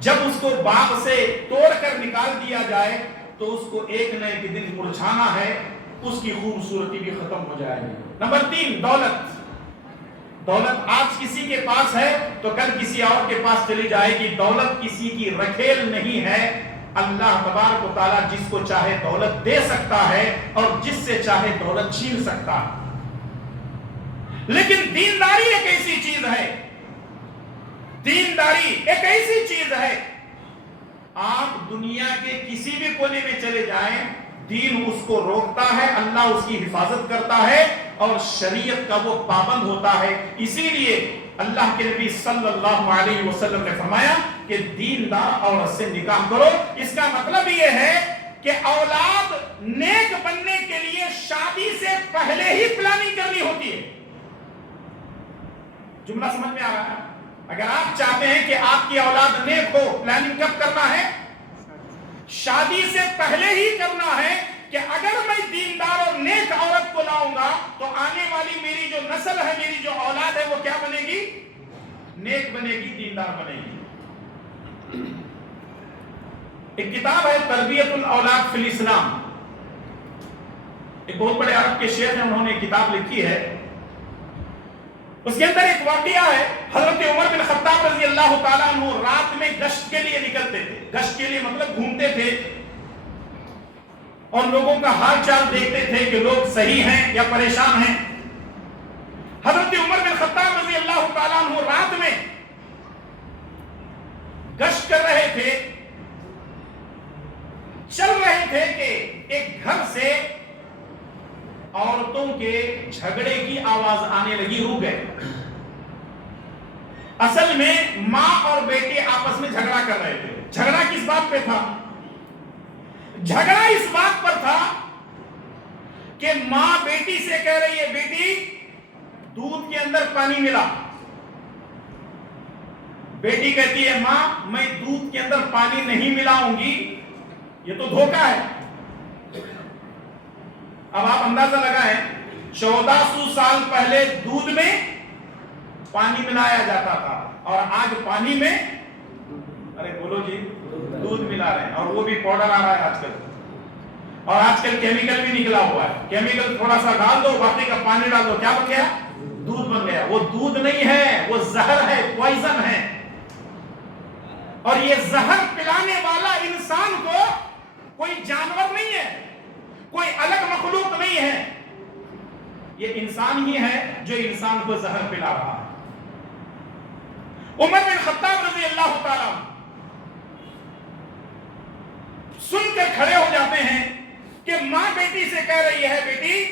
جب اس کو باغ سے توڑ کر نکال دیا جائے تو اس کو ایک نہ ایک دن مرجھانا ہے، اس کی خوبصورتی بھی ختم ہو جائے گی. نمبر 3، دولت. دولت آج کسی کے پاس ہے تو کل کسی اور کے پاس چلی جائے گی. دولت کسی کی رکھیل نہیں ہے. اللہ تبارک و تعالیٰ جس کو چاہے دولت دے سکتا ہے اور جس سے چاہے دولت چھین سکتا ہے. لیکن دینداری ایک ایسی چیز ہے، دینداری ایک ایسی چیز ہے، آپ دنیا کے کسی بھی کونے میں چلے جائیں، دین اس کو روکتا ہے، اللہ اس کی حفاظت کرتا ہے اور شریعت کا وہ پابند ہوتا ہے. اسی لیے اللہ کے نبی صلی اللہ علیہ وسلم نے فرمایا کہ دیندار عورت سے نکاح کرو. اس کا مطلب یہ ہے کہ اولاد نیک بننے کے لیے شادی سے پہلے ہی پلاننگ کرنی ہوتی ہے. جملہ سمجھ میں آ رہا ہے؟ اگر آپ چاہتے ہیں کہ آپ کی اولاد نیک ہو، پلاننگ کب کرنا ہے؟ شادی سے پہلے ہی کرنا ہے کہ اگر میں دیندار اور نیک عورت کو لاؤں گا تو آنے والی میری جو نسل ہے، میری جو اولاد ہے، وہ کیا بنے گی؟ نیک بنے گی، دیندار بنے گی. ایک کتاب ہے تربیت الاولاد فی الاسلام، ایک بہت بڑے عرب کے شیخ ہیں، انہوں نے ایک کتاب لکھی ہے. اس کے اندر ایک واقعہ ہے، حضرت عمر بن خطاب رضی اللہ تعالیٰ عنہ رات میں گشت کے لیے نکلتے تھے. گشت کے لیے مطلب گھومتے تھے اور لوگوں کا حال چال دیکھتے تھے کہ لوگ صحیح ہیں یا پریشان ہیں. حضرت عمر بن خطاب رضی اللہ تعالیٰ عنہ رات میں گشت کر رہے تھے، چل رہے تھے کہ ایک گھر سے عورتوں کے جھگڑے کی آواز آنے لگی. رک گئے. اصل میں ماں اور بیٹے آپس میں جھگڑا کر رہے تھے. جھگڑا کس بات پہ تھا؟ جھگڑا اس بات پر تھا کہ ماں بیٹی سے کہہ رہی ہے، بیٹی دودھ کے اندر پانی ملا. بیٹی کہتی ہے، ماں میں دودھ کے اندر پانی نہیں ملاؤں گی، یہ تو دھوکہ ہے. اب آپ اندازہ لگائیں، 1400 سال پہلے دودھ میں پانی ملایا جاتا تھا اور آج پانی میں، ارے بولو جی، دودھ ملا رہے ہیں، اور وہ بھی پاؤڈر آ رہا ہے آج کل. اور آج کل کیمیکل بھی نکلا ہوا ہے. کیمیکل تھوڑا سا ڈال دو، باقی کا پانی ڈال دو، کیا بن گیا؟ دودھ بن گیا. وہ دودھ نہیں ہے، وہ زہر ہے، پوائزن ہے. اور یہ زہر پلانے والا انسان کو کوئی جانور نہیں ہے، کوئی الگ مخلوق نہیں ہے، یہ انسان ہی ہے جو انسان کو زہر پلا رہا ہے. عمر بن خطاب رضی اللہ تعالیٰ سن کے کھڑے ہو جاتے ہیں کہ ماں بیٹی سے کہہ رہی ہے، بیٹی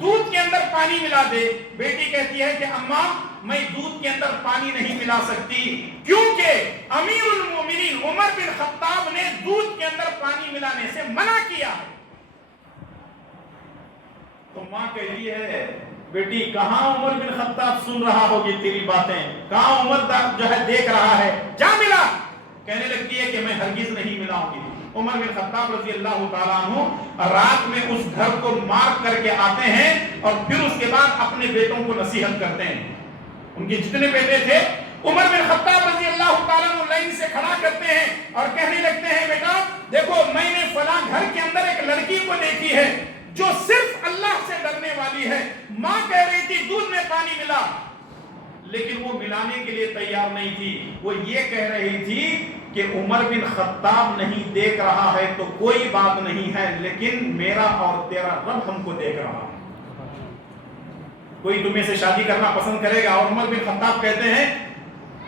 دودھ کے اندر پانی ملا دے. بیٹی کہتی ہے کہ اماں میں دودھ کے اندر پانی نہیں ملا سکتی، کیونکہ امیر المومنین عمر بن خطاب نے دودھ کے اندر پانی ملانے سے منع کیا ہے. تو ماں کہتی ہے، بیٹی کہاں عمر بن خطاب سن رہا ہوگی تیری باتیں، کہاں عمر جو ہے دیکھ رہا ہے، جا ملا. کہنے لگتی ہے کہ میں ہرگز نہیں ملاؤں گی. عمر بن خطاب رضی اللہ تعالیٰ عنہ رات میں اس گھر کو مار کر کے آتے ہیں اور پھر اس کے بعد اپنے بیٹوں کو نصیحت کرتے ہیں. ان کے جتنے بیٹے تھے عمر بن خطاب رضی اللہ تعالیٰ عنہ لائن سے کھڑا کرتے ہیں اور کہنے لگتے ہیں، بیٹا دیکھو میں نے فلاں گھر کے اندر ایک لڑکی کو دیکھی ہے جو صرف اللہ سے ڈرنے والی ہے. ماں کہہ رہی تھی دودھ میں پانی ملا، لیکن وہ ملانے کے لیے تیار نہیں تھی. وہ یہ کہہ رہی تھی کہ عمر بن خطاب نہیں دیکھ رہا ہے تو کوئی بات نہیں ہے، لیکن میرا اور تیرا رب ہم کو دیکھ رہا ہے. کوئی تمہیں سے شادی کرنا پسند کرے گا؟ اور عمر بن خطاب کہتے ہیں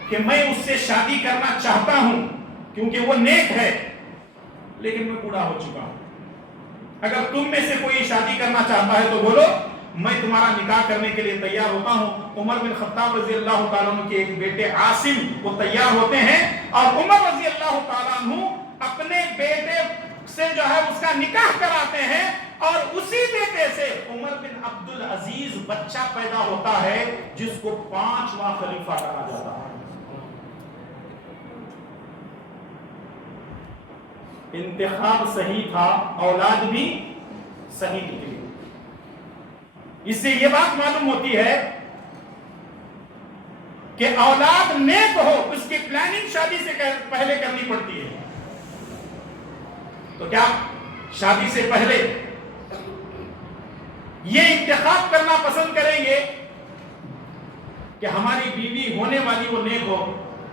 کہ میں اس سے شادی کرنا چاہتا ہوں کیونکہ وہ نیک ہے، لیکن میں بوڑھا ہو چکا ہوں. اگر تم میں سے کوئی شادی کرنا چاہتا ہے تو بولو، میں تمہارا نکاح کرنے کے لیے تیار ہوتا ہوں. عمر بن خطاب رضی اللہ تعالیٰ عنہ کے ایک بیٹے عاصم وہ تیار ہوتے ہیں، اور عمر رضی اللہ تعالیٰ عنہ اپنے بیٹے سے جو ہے اس کا نکاح کراتے ہیں، اور اسی بیٹے سے عمر بن عبد العزیز بچہ پیدا ہوتا ہے جس کو 5واں خلیفہ کہا جاتا ہے. انتخاب صحیح تھا، اولاد بھی صحیح نکلی. اس سے یہ بات معلوم ہوتی ہے کہ اولاد نیک ہو اس کی پلاننگ شادی سے پہلے کرنی پڑتی ہے. تو کیا شادی سے پہلے یہ انتخاب کرنا پسند کریں گے کہ ہماری بیوی ہونے والی وہ نیک ہو؟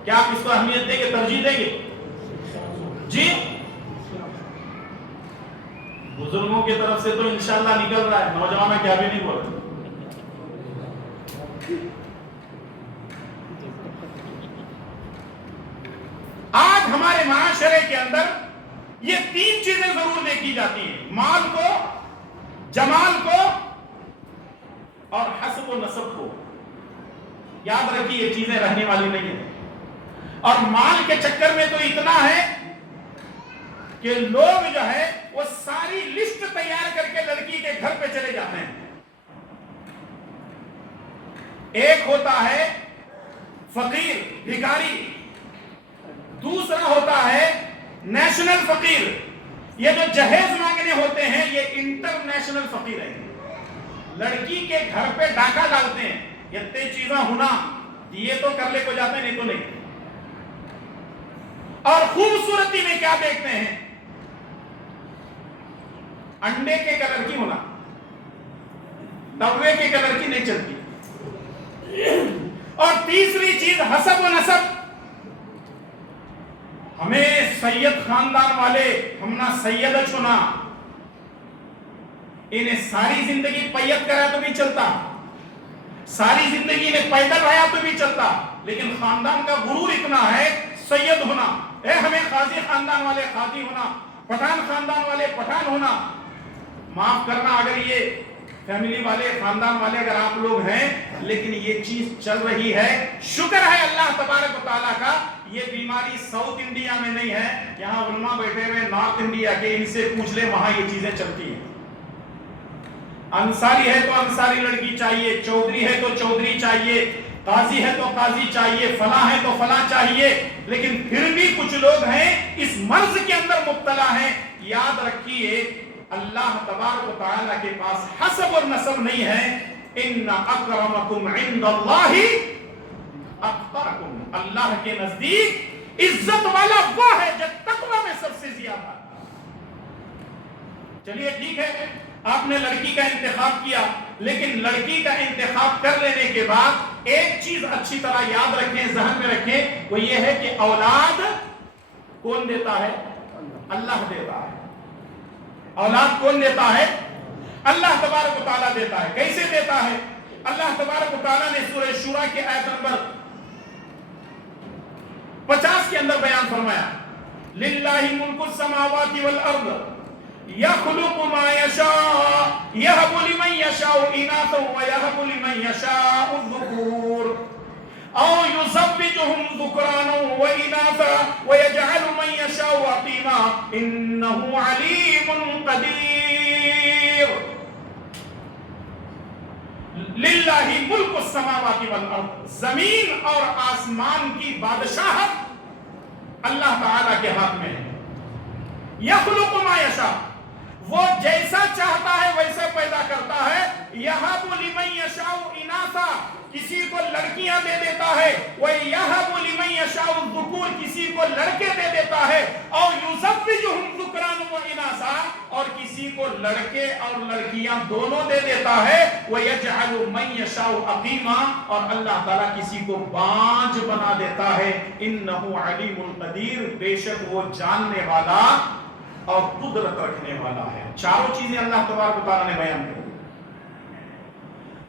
کیا آپ اس کو اہمیت دیں گے، ترجیح دیں گے؟ جی بزرگوں کی طرف سے تو انشاءاللہ نکل رہا ہے، نوجوانہ کیا بھی نہیں بول رہے. آج ہمارے معاشرے کے اندر یہ 3 چیزیں ضرور دیکھی جاتی ہیں: مال کو، جمال کو، اور حسب و نسب کو. یاد رکھیے یہ چیزیں رہنے والی نہیں ہیں. اور مال کے چکر میں تو اتنا ہے کہ لوگ جو ہے وہ ساری لسٹ تیار کر کے لڑکی کے گھر پہ چلے جاتے ہیں. ایک ہوتا ہے فقیر بھکاری، دوسرا ہوتا ہے نیشنل فقیر. یہ جو جہیز مانگنے ہوتے ہیں یہ انٹرنیشنل فقیر ہیں. لڑکی کے گھر پہ ڈاکہ ڈالتے ہیں، یہ چیزاں ہونا یہ تو کر لے کو جاتے ہیں، نہیں تو نہیں. اور خوبصورتی میں کیا دیکھتے ہیں؟ انڈے کے کلر کی ہونا، توے کے کلر کی نہیں چلتی. اور تیسری چیز حسب و نسب. ہمیں سید خاندان والے، ہم نہ سید چنا. انہیں ساری زندگی پیت کرا تو بھی چلتا، ساری زندگی انہیں پیدل رہا تو بھی چلتا، لیکن خاندان کا غرور اتنا ہے سید ہونا. ہمیں قاضی خاندان والے قاضی ہونا، پٹھان خاندان والے پٹھان ہونا. معاف کرنا اگر یہ فیملی والے، خاندان والے اگر آپ لوگ ہیں، لیکن یہ چیز چل رہی ہے. شکر ہے اللہ تبارک و تعالیٰ کا یہ بیماری ساؤتھ انڈیا میں نہیں ہے. یہاں علماء بیٹھے ہوئے نارتھ انڈیا کے، ان سے پوچھ لے وہاں یہ چیزیں چلتی ہیں. انصاری ہے تو انصاری لڑکی چاہیے، چودھری ہے تو چودھری چاہیے، قاضی ہے تو قاضی چاہیے، فلاں ہے تو فلاں چاہیے. لیکن پھر بھی کچھ لوگ ہیں اس مرض کے اندر مبتلا ہیں. یاد رکھیے اللہ تبارک و تعالیٰ کے پاس حسب اور نسب نہیں ہے. ان اکرمکم عند اللہ اتقاکم. اللہ کے نزدیک عزت والا وہ ہے جو تقوی میں سب سے زیادہ. چلیے ٹھیک ہے، آپ نے لڑکی کا انتخاب کیا، لیکن لڑکی کا انتخاب کر لینے کے بعد ایک چیز اچھی طرح یاد رکھیں، ذہن میں رکھیں، وہ یہ ہے کہ اولاد کون دیتا ہے؟ اللہ دیتا ہے. اولاد کون دیتا ہے؟ اللہ تبارک و تعالیٰ دیتا ہے. کیسے دیتا ہے؟ اللہ تبارک و تعالیٰ نے سورہ شورى کی آیت نمبر 50 کے اندر بیان فرمایا: للہ ملک السماوات والارض يخلق ما يشاء يهب لمن يشاء إناثا ويهب لمن يشاء الذكور أو يزوجهم ذكرانا وإناثا ويجعل من يشاء عقيما إنه عليم قدير. للہ ملک السماوات والارض، زمین اور آسمان کی بادشاہت اللہ تعالیٰ کے ہاتھ میں ہے. یخلق ما یشاء، وہ جیسا چاہتا ہے ویسا پیدا کرتا ہے. یہب لمن یشاء اناثا، کسی کو لڑکیاں دے دیتا ہے. ویہب لمن یشاء الذکور، کسی کو لڑکے دے دیتا ہے. اور یزوجہم ذکرانا و اناثا، اور کسی کو لڑکے اور لڑکیاں دونوں دے دیتا ہے. ویجعل من یشاء عقیما، اور اللہ تعالیٰ کسی کو بانجھ بنا دیتا ہے. انہ علیم قدیر، بے شک وہ جاننے والا اور قدرت رکھنے والا ہے. چاروں چیزیں اللہ تبارک و تعالیٰ نے بیان کی.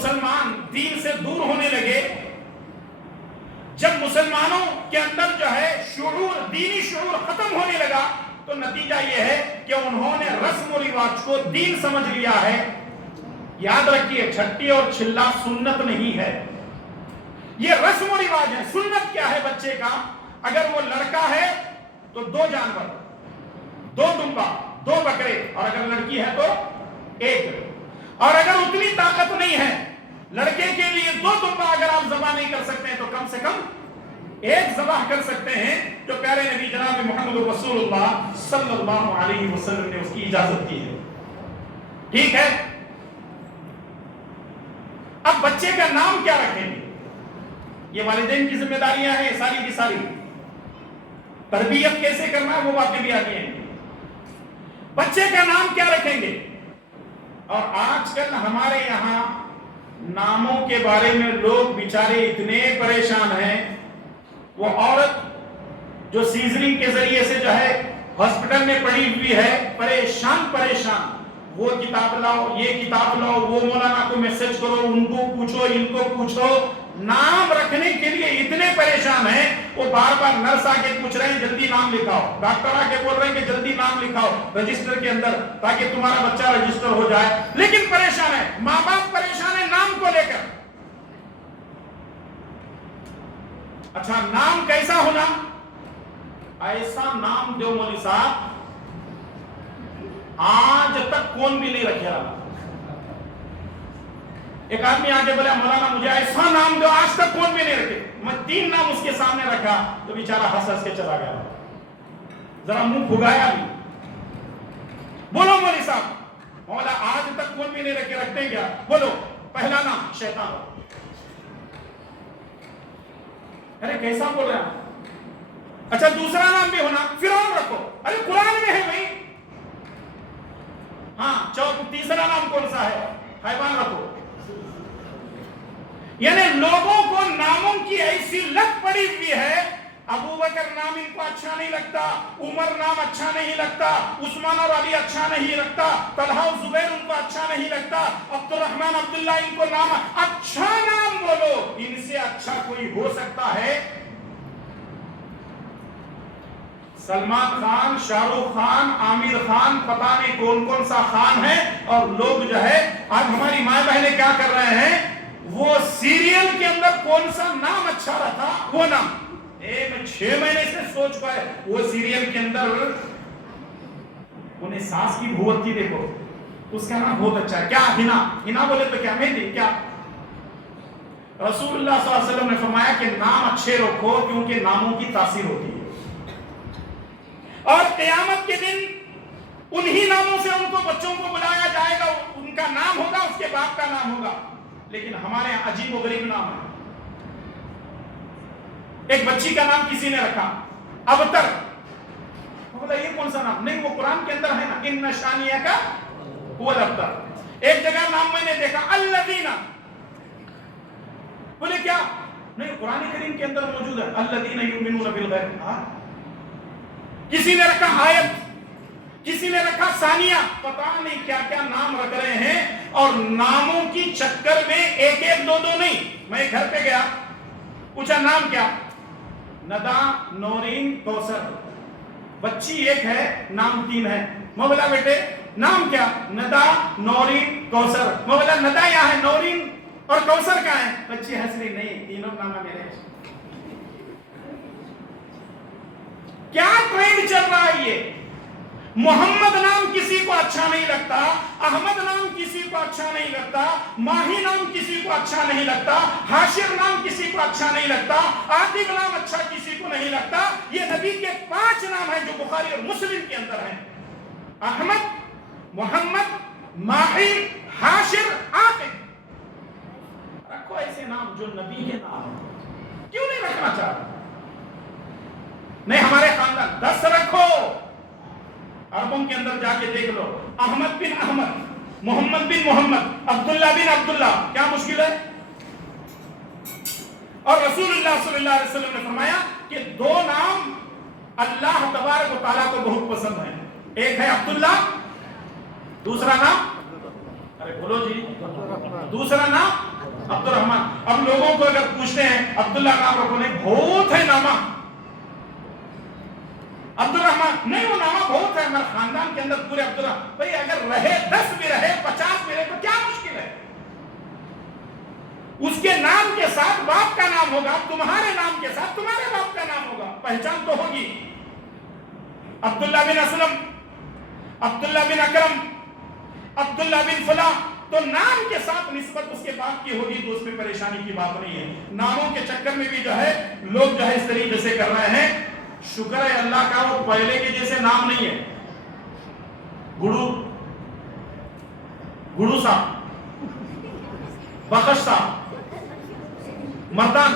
مسلمان دین سے دور ہونے لگے، جب مسلمانوں کے اندر جو ہے شعور، دینی شعور ختم ہونے لگا، تو نتیجہ یہ ہے کہ انہوں نے رسم و رواج کو دین سمجھ لیا ہے۔ یاد رکھیے، چھٹی اور چھلا سنت نہیں ہے، یہ رسم و رواج ہے۔ سنت کیا ہے بچے کا؟ اگر وہ لڑکا ہے تو 2 جانور، 2 دمبا، 2 بکرے، اور اگر لڑکی ہے تو 1۔ اور اگر اتنی طاقت نہیں ہے لڑکے کے لیے 2 دمبا اگر آپ ذبح نہیں کر سکتے ہیں تو کم سے کم 1 ذبح کر سکتے ہیں، جو پیارے نبی جناب محمد رسول اللہ صلی اللہ علیہ وسلم نے اس کی اجازت کی ہے۔ ٹھیک ہے، اب بچے کا نام کیا رکھیں گے؟ یہ والدین کی ذمہ داریاں ہیں ساری کی ساری۔ تربیت کیسے کرنا ہے وہ باتیں بھی آتی ہیں۔ بچے کا نام کیا رکھیں گے؟ اور آج کل ہمارے یہاں ناموں کے بارے میں لوگ بیچارے اتنے پریشان ہیں۔ وہ عورت جو سیزرنگ کے ذریعے سے جو ہے ہاسپٹل میں پڑی ہوئی ہے، پریشان، وہ کتاب لاؤ، یہ کتاب لاؤ، وہ مولانا کو میسج کرو، ان کو پوچھو، ان کو پوچھو، نام رکھنے کے لیے اتنے پریشان ہیں۔ وہ بار بار نرس آ کے پوچھ رہے ہیں جلدی نام لکھاؤ، ڈاکٹر آ کے بول رہے ہیں کہ جلدی نام لکھاؤ رجسٹر کے اندر تاکہ تمہارا بچہ رجسٹر ہو جائے، لیکن پریشان ہے، ماں باپ پریشان ہے نام کو لے کر۔ اچھا، نام کیسا ہونا؟ ایسا نام دو مولوی صاحب آج تک کون بھی نہیں رکھے رہا۔ ایک آدمی آگے بولا مولانا مجھے ایسا نام دو، آج تک کون بھی نہیں رکھے۔ میں 3 نام اس کے سامنے رکھا تو بیچارہ ہنس ہنس کے چلا گیا، ذرا منہ پھگایا بھی۔ بولو مولوی صاحب، مولا آج تک کون بھی نہیں رکھے، رکھتے کیا؟ بولو۔ پہلا نام شیطان۔ ارے کیسا بول رہے ہیں؟ اچھا دوسرا نام بھی ہونا، فرعون رکھو۔ ارے قرآن میں ہے بھائی۔ ہاں، تیسرا نام کون سا ہے؟ حیوان رکھو۔ یعنی لوگوں کو ناموں کی ایسی لت پڑی ہوئی ہے، ابو بکر نام ان کو اچھا نہیں لگتا، عمر نام اچھا نہیں لگتا، عثمان اور علی اچھا نہیں لگتا، طلحہ و زبیر ان کو اچھا نہیں لگتا، عبد الرحمن عبداللہ ان کو نام اچھا نام بولو، ان سے اچھا کوئی ہو سکتا ہے؟ سلمان خان، شاہ رخ خان، عامر خان، پتہ نہیں کون کون سا خان ہے، اور لوگ جو ہے آج ہماری ماں بہنیں کیا کر رہے ہیں، وہ سیریل کے اندر کون سا نام اچھا رہتا وہ نام، میں 6 مہینے سے سوچ پائے وہ سیریل کے اندر انہیں ساس کی بھوت تھی، دیکھو اس کا نام بہت اچھا ہے، کیا ہنا بولے تو کیا مہندی، کیا رسول اللہ صلی اللہ علیہ وسلم نے فرمایا کہ نام اچھے رکھو کیونکہ ناموں کی تاثیر ہوتی ہے، اور قیامت کے دن انہی ناموں سے ان کو بچوں کو بلایا جائے گا، ان کا نام ہوگا اس کے باپ کا نام ہوگا، لیکن ہمارے یہاں عجیب و غریب نام ہے۔ ایک بچی کا نام کسی نے رکھا ابتر، بولا یہ کون سا نام؟ نہیں وہ قرآن کے اندر ہے نا، ان نشانیہ کا هو الابتر۔ ایک جگہ نام میں نے دیکھا الذین، بولے کیا؟ نہیں قرآن کریم کے اندر موجود ہے الذین یؤمنون بالغیب۔ کسی نے رکھا آیت، کسی نے رکھا ثانیہ، پتہ نہیں کیا کیا نام رکھ رہے ہیں، اور ناموں کی چکر میں ایک ایک 2 نہیں۔ میں گھر پہ گیا، پوچھا نام کیا؟ ندا، نورین، کوثر۔ بچی ایک ہے، نام 3 ہے۔ میں بولا بیٹے نام کیا؟ ندا، نورین، کوثر۔ میں بولا ندا یہاں ہے، نورین اور کوثر کہاں ہے؟ بچی ہنس رہی، نہیں تینوں نام میرے۔ کیا ٹرینڈ چل رہا ہے یہ؟ محمد نام کسی کو اچھا نہیں لگتا، احمد نام کسی کو اچھا نہیں لگتا، ماہی نام کسی کو اچھا نہیں لگتا، حاشر نام کسی کو اچھا نہیں لگتا، عاقب نام اچھا کسی کو نہیں لگتا۔ یہ نبی کے 5 نام ہیں جو بخاری اور مسلم کے اندر ہیں، احمد، محمد، ماہی، حاشر، عاقب۔ رکھو ایسے نام جو نبی کے نام ہیں، کیوں نہیں رکھنا چاہتے؟ نہیں ہمارے خاندان 10 رکھو، عربوں کے اندر جا کے دیکھ لو، احمد بن احمد، محمد بن محمد، عبداللہ بن عبداللہ، کیا مشکل ہے؟ اور رسول اللہ صلی اللہ علیہ وسلم نے فرمایا کہ 2 نام اللہ تبارک و تعالیٰ کو بہت پسند ہیں، ایک ہے عبداللہ، دوسرا نام، ارے بولو جی، دوسرا نام عبد الرحمن. اب لوگوں کو اگر پوچھتے ہیں عبداللہ نام رکھو, نہیں بہت ہے نامہ عبد الرحمن, نہیں وہ نامہ بہت ہے ہمارے خاندان کے اندر پورے عبد الرحمن. بھئی اگر رہے 10 بھی رہے 50 بھی رہے تو کیا مشکل ہے؟ اس کے نام کے ساتھ باپ کا نام ہوگا, تمہارے نام کے ساتھ تمہارے باپ کا نام ہوگا, پہچان تو ہوگی. عبداللہ بن اسلم, عبداللہ بن اکرم, عبداللہ بن فلاں, تو نام کے ساتھ نسبت اس کے باپ کی ہوگی تو اس میں پریشانی کی بات نہیں ہے. ناموں کے چکر میں بھی جو ہے لوگ جو ہے اس طریقے سے کر رہے ہیں. شکر ہے اللہ کا وہ پہلے کے جیسے نام نہیں ہے. گڑو صاحب, بخش صاحب, مردان,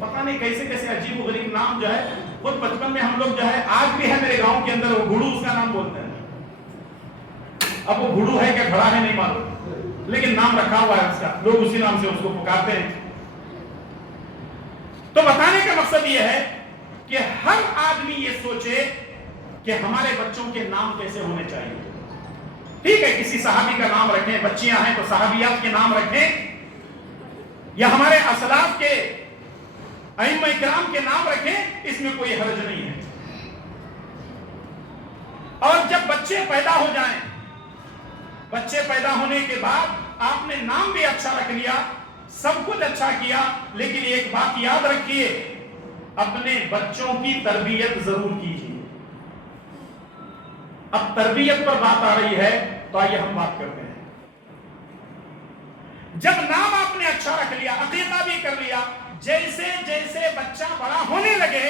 پتہ نہیں کیسے کیسے عجیب و غریب نام جو ہے. خود بچپن میں ہم لوگ جو ہے, آج بھی ہے میرے گاؤں کے اندر, وہ گھڑو اس کا نام بولتے ہیں. اب وہ گھڑو ہے کہ گھڑا ہے نہیں معلوم, لیکن نام رکھا ہوا ہے اس کا, لوگ اسی نام سے اس کو پکارتے ہیں. تو بتانے کا مقصد یہ ہے کہ ہر آدمی یہ سوچے کہ ہمارے بچوں کے نام کیسے ہونے چاہیے. ٹھیک ہے, کسی صحابی کا نام رکھیں, بچیاں ہیں تو صحابیات کے نام رکھیں, یا ہمارے اسلاف کے ائمہ کرام کے نام رکھیں, اس میں کوئی حرج نہیں ہے. اور جب بچے پیدا ہو جائیں, بچے پیدا ہونے کے بعد آپ نے نام بھی اچھا رکھ لیا, سب کچھ اچھا کیا, لیکن ایک بات یاد رکھیے, اپنے بچوں کی تربیت ضرور کیجیے. اب تربیت پر بات آ رہی ہے تو آئیے ہم بات کرتے ہیں. جب نام آپ نے اچھا رکھ لیا, عقیدہ بھی کر لیا, جیسے جیسے بچہ بڑا ہونے لگے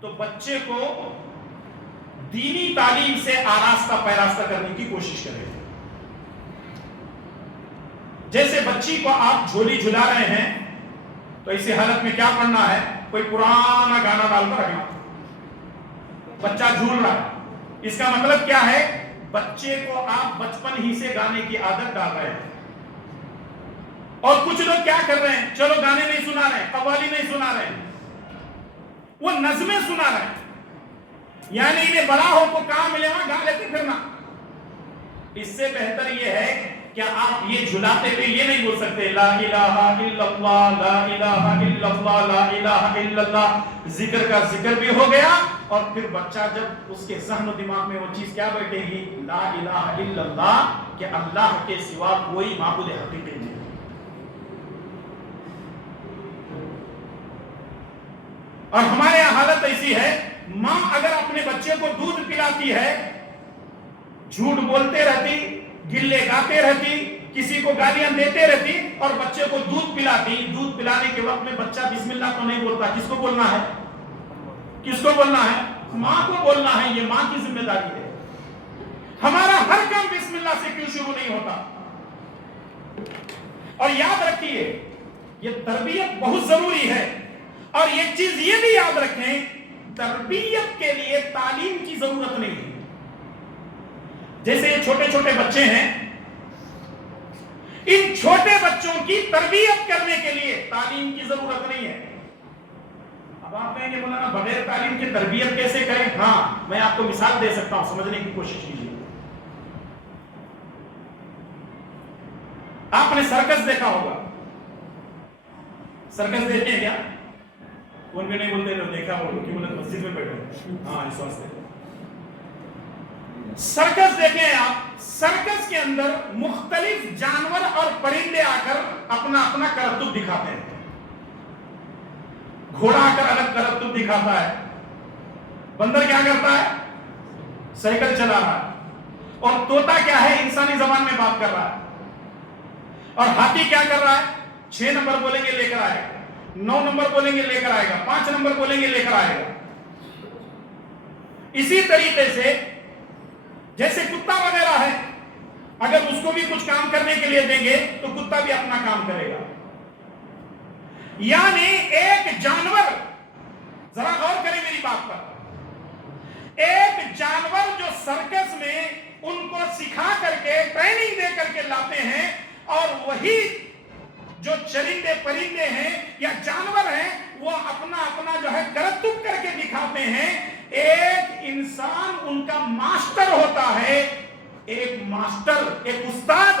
تو بچے کو دینی تعلیم سے آراستہ پیراستہ کرنے کی کوشش کریں. جیسے بچی کو آپ جھولی جھلا رہے ہیں تو اسی حالت میں کیا پڑھنا ہے, کوئی پرانا گانا ڈال کر رکھنا. بچہ جھول رہا ہے, اس کا مطلب کیا ہے, بچے کو آپ بچپن ہی سے گانے کی عادت ڈال رہے ہیں. اور کچھ لوگ کیا کر رہے ہیں, چلو گانے نہیں سنا رہے ہیں, قوالی نہیں سنا رہے ہیں, وہ نظمیں سنا رہے ہیں, یعنی انہیں بڑا ہو کو کہاں ملے وہاں گا لیتے پھرنا. اس سے بہتر یہ ہے کہ آپ یہ جھلاتے ہوئے یہ نہیں بول سکتے لا الہ الا اللہ, لا الہ الا اللہ, لا الہ الا اللہ. ذکر کا ذکر بھی ہو گیا, اور پھر بچہ جب اس کے ذہن و دماغ میں وہ چیز کیا بیٹھے گی, لا الہ الا اللہ, کہ اللہ کے سوا کوئی معبود حقیقی نہیں. اور ہمارے یہاں حالت ایسی ہے, ماں اگر اپنے بچے کو دودھ پلاتی ہے, جھوٹ بولتے رہتی, گلے گاتے رہتی, کسی کو گالیاں دیتے رہتی, اور بچے کو دودھ پلاتی. دودھ پلانے کے وقت میں بچہ بسم اللہ تو نہیں بولتا, کس کو بولنا ہے, کس کو بولنا ہے, ماں کو بولنا ہے. یہ ماں کی ذمہ داری ہے. ہمارا ہر کام بسم اللہ سے کیوں شروع نہیں ہوتا؟ اور یاد رکھیے, یہ تربیت بہت ضروری ہے. اور ایک چیز یہ بھی یاد رکھیں, تربیت کے لیے تعلیم کی ضرورت نہیں ہے. جیسے یہ چھوٹے چھوٹے بچے ہیں, ان چھوٹے بچوں کی تربیت کرنے کے لیے تعلیم کی ضرورت نہیں ہے. اب آپ کہیں گے مولانا بغیر تعلیم کی تربیت کیسے کریں؟ ہاں, میں آپ کو مثال دے سکتا ہوں, سمجھنے کی کوشش کیجیے. آپ نے سرکس دیکھا ہوگا, سرکس دیکھتے ہیں کیا؟ کون بھی نہیں بولتے لوگ دیکھا ہوگا, کیوں بولے مسجد میں بیٹھے. ہاں, اس واسطے سرکس دیکھیں آپ. سرکس کے اندر مختلف جانور اور پرندے آ کر اپنا اپنا کرتب دکھاتے ہیں. گھوڑا آ کر الگ کرتب دکھاتا ہے, بندر کیا کرتا ہے, سائیکل چلا رہا ہے, اور طوطا کیا ہے, انسانی زبان میں بات کر رہا ہے, اور ہاتھی کیا کر رہا ہے, 6 نمبر بولیں گے لے کر آئے گا, 9 نمبر بولیں گے لے کر آئے گا, 5 نمبر بولیں گے لے کر آئے گا. اسی طریقے سے جیسے کتا وغیرہ ہے, اگر اس کو بھی کچھ کام کرنے کے لیے دیں گے تو کتا بھی اپنا کام کرے گا. یعنی ایک جانور, ذرا غور کریں میری بات پر, ایک جانور جو سرکس میں ان کو سکھا کر کے ٹریننگ دے کر کے لاتے ہیں, اور وہی جو چرندے پرندے ہیں یا جانور ہیں وہ اپنا اپنا جو ہے کرتب کر کے دکھاتے ہیں. ایک انسان ان کا ماسٹر ہوتا ہے, ایک ماسٹر, ایک استاد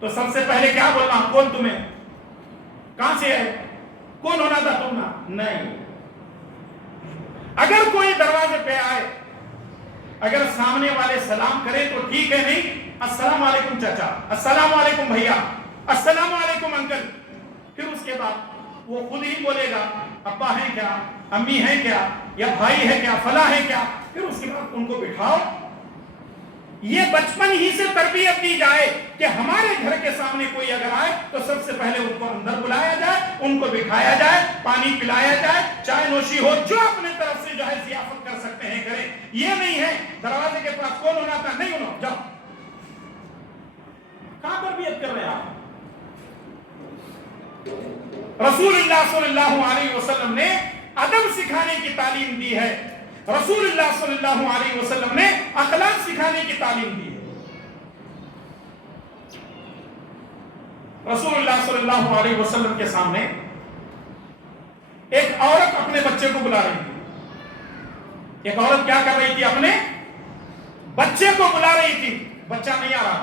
تو سب سے پہلے کیا بولنا؟ کون تمہیں؟ کہاں سے ہے؟ کون ہونا تھا تم؟ نہیں. اگر کوئی دروازے پہ آئے، اگر سامنے والے سلام کرے تو ٹھیک ہے، نہیں السلام علیکم چچا، السلام علیکم بھیا، السلام علیکم انکل. پھر اس کے بعد وہ خود ہی بولے گا ابا ہیں کیا، امی ہیں کیا، یا بھائی ہے کیا، فلاں ہے کیا. پھر اس کے بعد ان کو بٹھاؤ. یہ بچپن ہی سے تربیت دی جائے کہ ہمارے گھر کے سامنے کوئی اگر آئے تو سب سے پہلے ان کو اندر بلایا جائے، ان کو بٹھایا جائے، پانی پلایا جائے، چائے نوشی ہو، جو اپنے طرف سے جو ہے ضیافت کر سکتے ہیں کریں. یہ نہیں ہے دروازے کے پاس کون ہونا تھا، نہیں ہونا. جاؤ. کہاں تربیت کر رہے ہیں آپ؟ رسول اللہ صلی اللہ علیہ وسلم نے ادب سکھانے کی تعلیم دی ہے. رسول اللہ صلی اللہ علیہ وسلم نے اخلاق سکھانے کی تعلیم دی ہے. رسول اللہ صلی اللہ علیہ وسلم کے سامنے ایک عورت اپنے بچے کو بلا رہی تھی. ایک عورت کیا کر رہی تھی؟ اپنے بچے کو بلا رہی تھی. بچہ نہیں آ رہا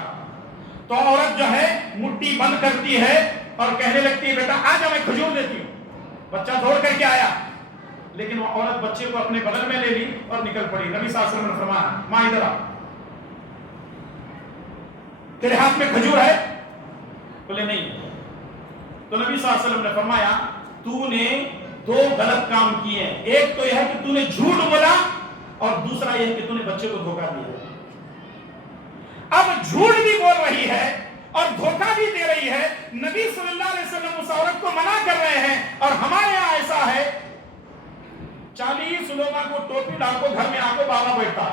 تو عورت جو ہے مٹھی بند کرتی ہے اور کہنے لگتی ہے بیٹا آ جا میں کھجور دیتی ہوں. بچہ دوڑ کر کے آیا، لیکن وہ عورت بچے کو اپنے بغل میں لے لی اور نکل پڑی. نبی صلی اللہ علیہ وسلم نے فرمایا ماں ادھر آ، تیرے ہاتھ میں کھجور ہے؟ بولے نہیں. تو نبی صلی اللہ علیہ وسلم نے فرمایا تو نے دو غلط کام کیے ہیں. ایک تو یہ ہے کہ تو نے جھوٹ بولا اور دوسرا یہ ہے کہ تو نے بچے کو دھوکہ دیا. اب جھوٹ بھی بول رہی ہے اور دھوکہ بھی دے رہی ہے. نبی صلی اللہ علیہ وسلم اس عورت کو منع کر رہے ہیں. اور ہمارے یہاں ایسا ہے 40 لوگوں کو ٹوپی ڈال کو گھر میں آ کو بابا بیٹھتا،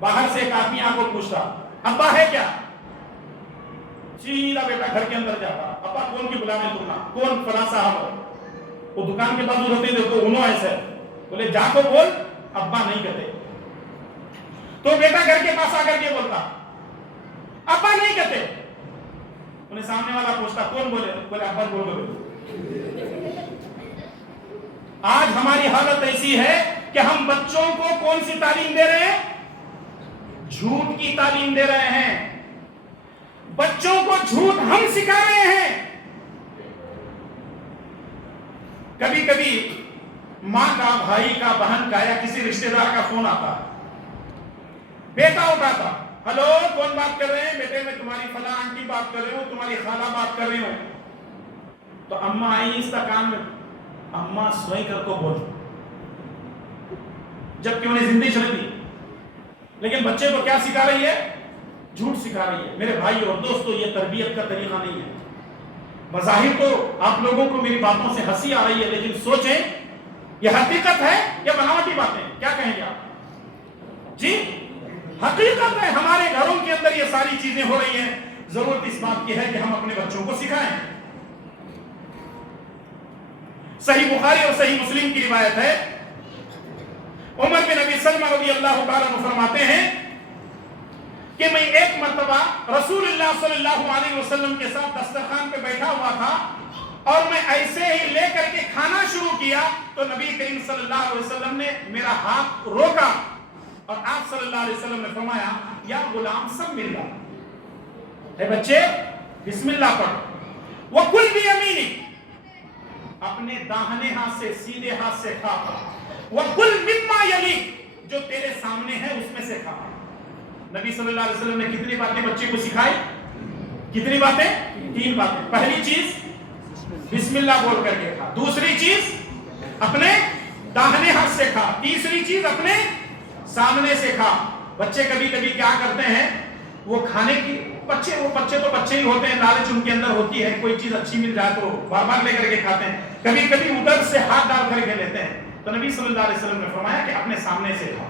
باہر سے ایک آدمی آ کو پوچھتا ابا ہے کیا، سیدھا بیٹا گھر کے اندر جاتا ابا کون کی بلانے تمنا، کون فلاں صاحب. وہ دکان کے بازو ہوتے دیکھو انہوں ایسے بولے جا کو بول ابا نہیں کہتے. تو بیٹا گھر کے پاس آ کر کے بولتا ابا نہیں کہتے. انہیں سامنے والا پوچھتا کون بولے، بولے ابا بول دو. آج ہماری حالت ایسی ہے کہ ہم بچوں کو کون سی تعلیم دے رہے ہیں؟ جھوٹ کی تعلیم دے رہے ہیں. بچوں کو جھوٹ ہم سکھا رہے ہیں. کبھی کبھی ماں کا، بھائی کا، بہن کا یا کسی رشتہ دار کا فون آتا، بیٹا اٹھاتا ہلو کون بات کر رہے ہیں؟ بیٹے میں تمہاری فلاں آنٹی بات کر رہی ہوں، تمہاری خالہ بات کر رہی ہوں. تو اماں آئی اس کا کان میں، اماں سوئی کر کو بول، جبکہ انہیں زندگی چل دی. لیکن بچے کو کیا سکھا رہی ہے؟ جھوٹ سکھا رہی ہے. میرے بھائی اور دوستو یہ تربیت کا طریقہ نہیں ہے. بظاہر تو آپ لوگوں کو میری باتوں سے ہنسی آ رہی ہے، لیکن سوچیں یہ حقیقت ہے یا بناوٹی باتیں؟ کیا کہیں گے آپ؟ جی حقیقت ہے. ہمارے گھروں کے اندر یہ ساری چیزیں ہو رہی ہیں. ضرورت اس بات کی ہے کہ ہم اپنے بچوں کو سکھائیں. صحیح بخاری اور صحیح مسلم کی روایت ہے، عمر بن ابی سلمہ رضی اللہ تعالیٰ عنہ فرماتے ہیں کہ میں ایک مرتبہ رسول اللہ صلی اللہ علیہ وسلم کے ساتھ دسترخوان پہ بیٹھا ہوا تھا اور میں ایسے ہی لے کر کے کھانا شروع کیا تو نبی کریم صلی اللہ علیہ وسلم نے میرا ہاتھ روکا اور آپ صلی اللہ علیہ وسلم نے فرمایا یا غلام سم اللہ، اے بچے بسم اللہ پڑھ، وَكُلْ بِيَمِينِكَ، اپنے داہنے ہاتھ سے سیدھے ہاتھ سے کھا، وَكُلْ مِمَّا يَلِيكَ، جو تیرے سامنے ہے اس میں سے کھا. نبی صلی اللہ علیہ وسلم نے کتنی باتیں بچے کو سکھائی؟ کتنی باتیں؟ 3 باتیں. پہلی چیز بسم اللہ بول کر کے کھا. دوسری چیز اپنے داہنے ہاتھ سے کھا. تیسری چیز اپنے سامنے سے کھا. بچے کبھی کبھی کیا کرتے ہیں، وہ کھانے کی بچے تو بچے ہی ہوتے ہیں، لالچ ان کے اندر ہوتی ہے، کوئی چیز اچھی مل جائے تو بار بار لے کر کے کھاتے ہیں. کبھی کبھی ادھر سے ہاتھ ڈال کر کے لیتے ہیں. تو نبی صلی اللہ علیہ وسلم نے فرمایا کہ اپنے سامنے سے کھا.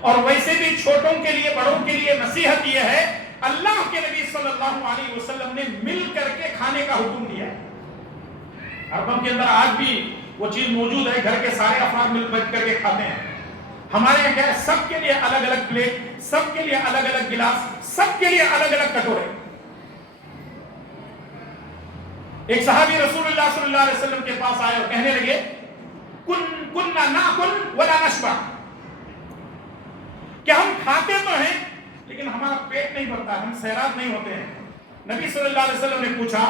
اور ویسے بھی چھوٹوں کے لیے بڑوں کے لیے نصیحت یہ ہے، اللہ کے نبی صلی اللہ علیہ وسلم نے مل کر کے کھانے کا حکم دیا. عربوں کے اندر آج بھی وہ چیز موجود ہے، گھر کے سارے افراد مل کر کے کھاتے ہیں. ہمارے یہاں کیا ہے، سب کے لیے الگ الگ پلیٹ، سب کے لیے الگ الگ گلاس، سب کے لیے الگ الگ کٹورے. ایک صحابی رسول اللہ صلی اللہ علیہ وسلم کے پاس آئے اور کہنے لگے کننا ناکل ولا نشبع، کہ ہم کھاتے تو ہیں لیکن ہمارا پیٹ نہیں بھرتا، ہم سیراب نہیں ہوتے ہیں۔ نبی صلی اللہ علیہ وسلم نے پوچھا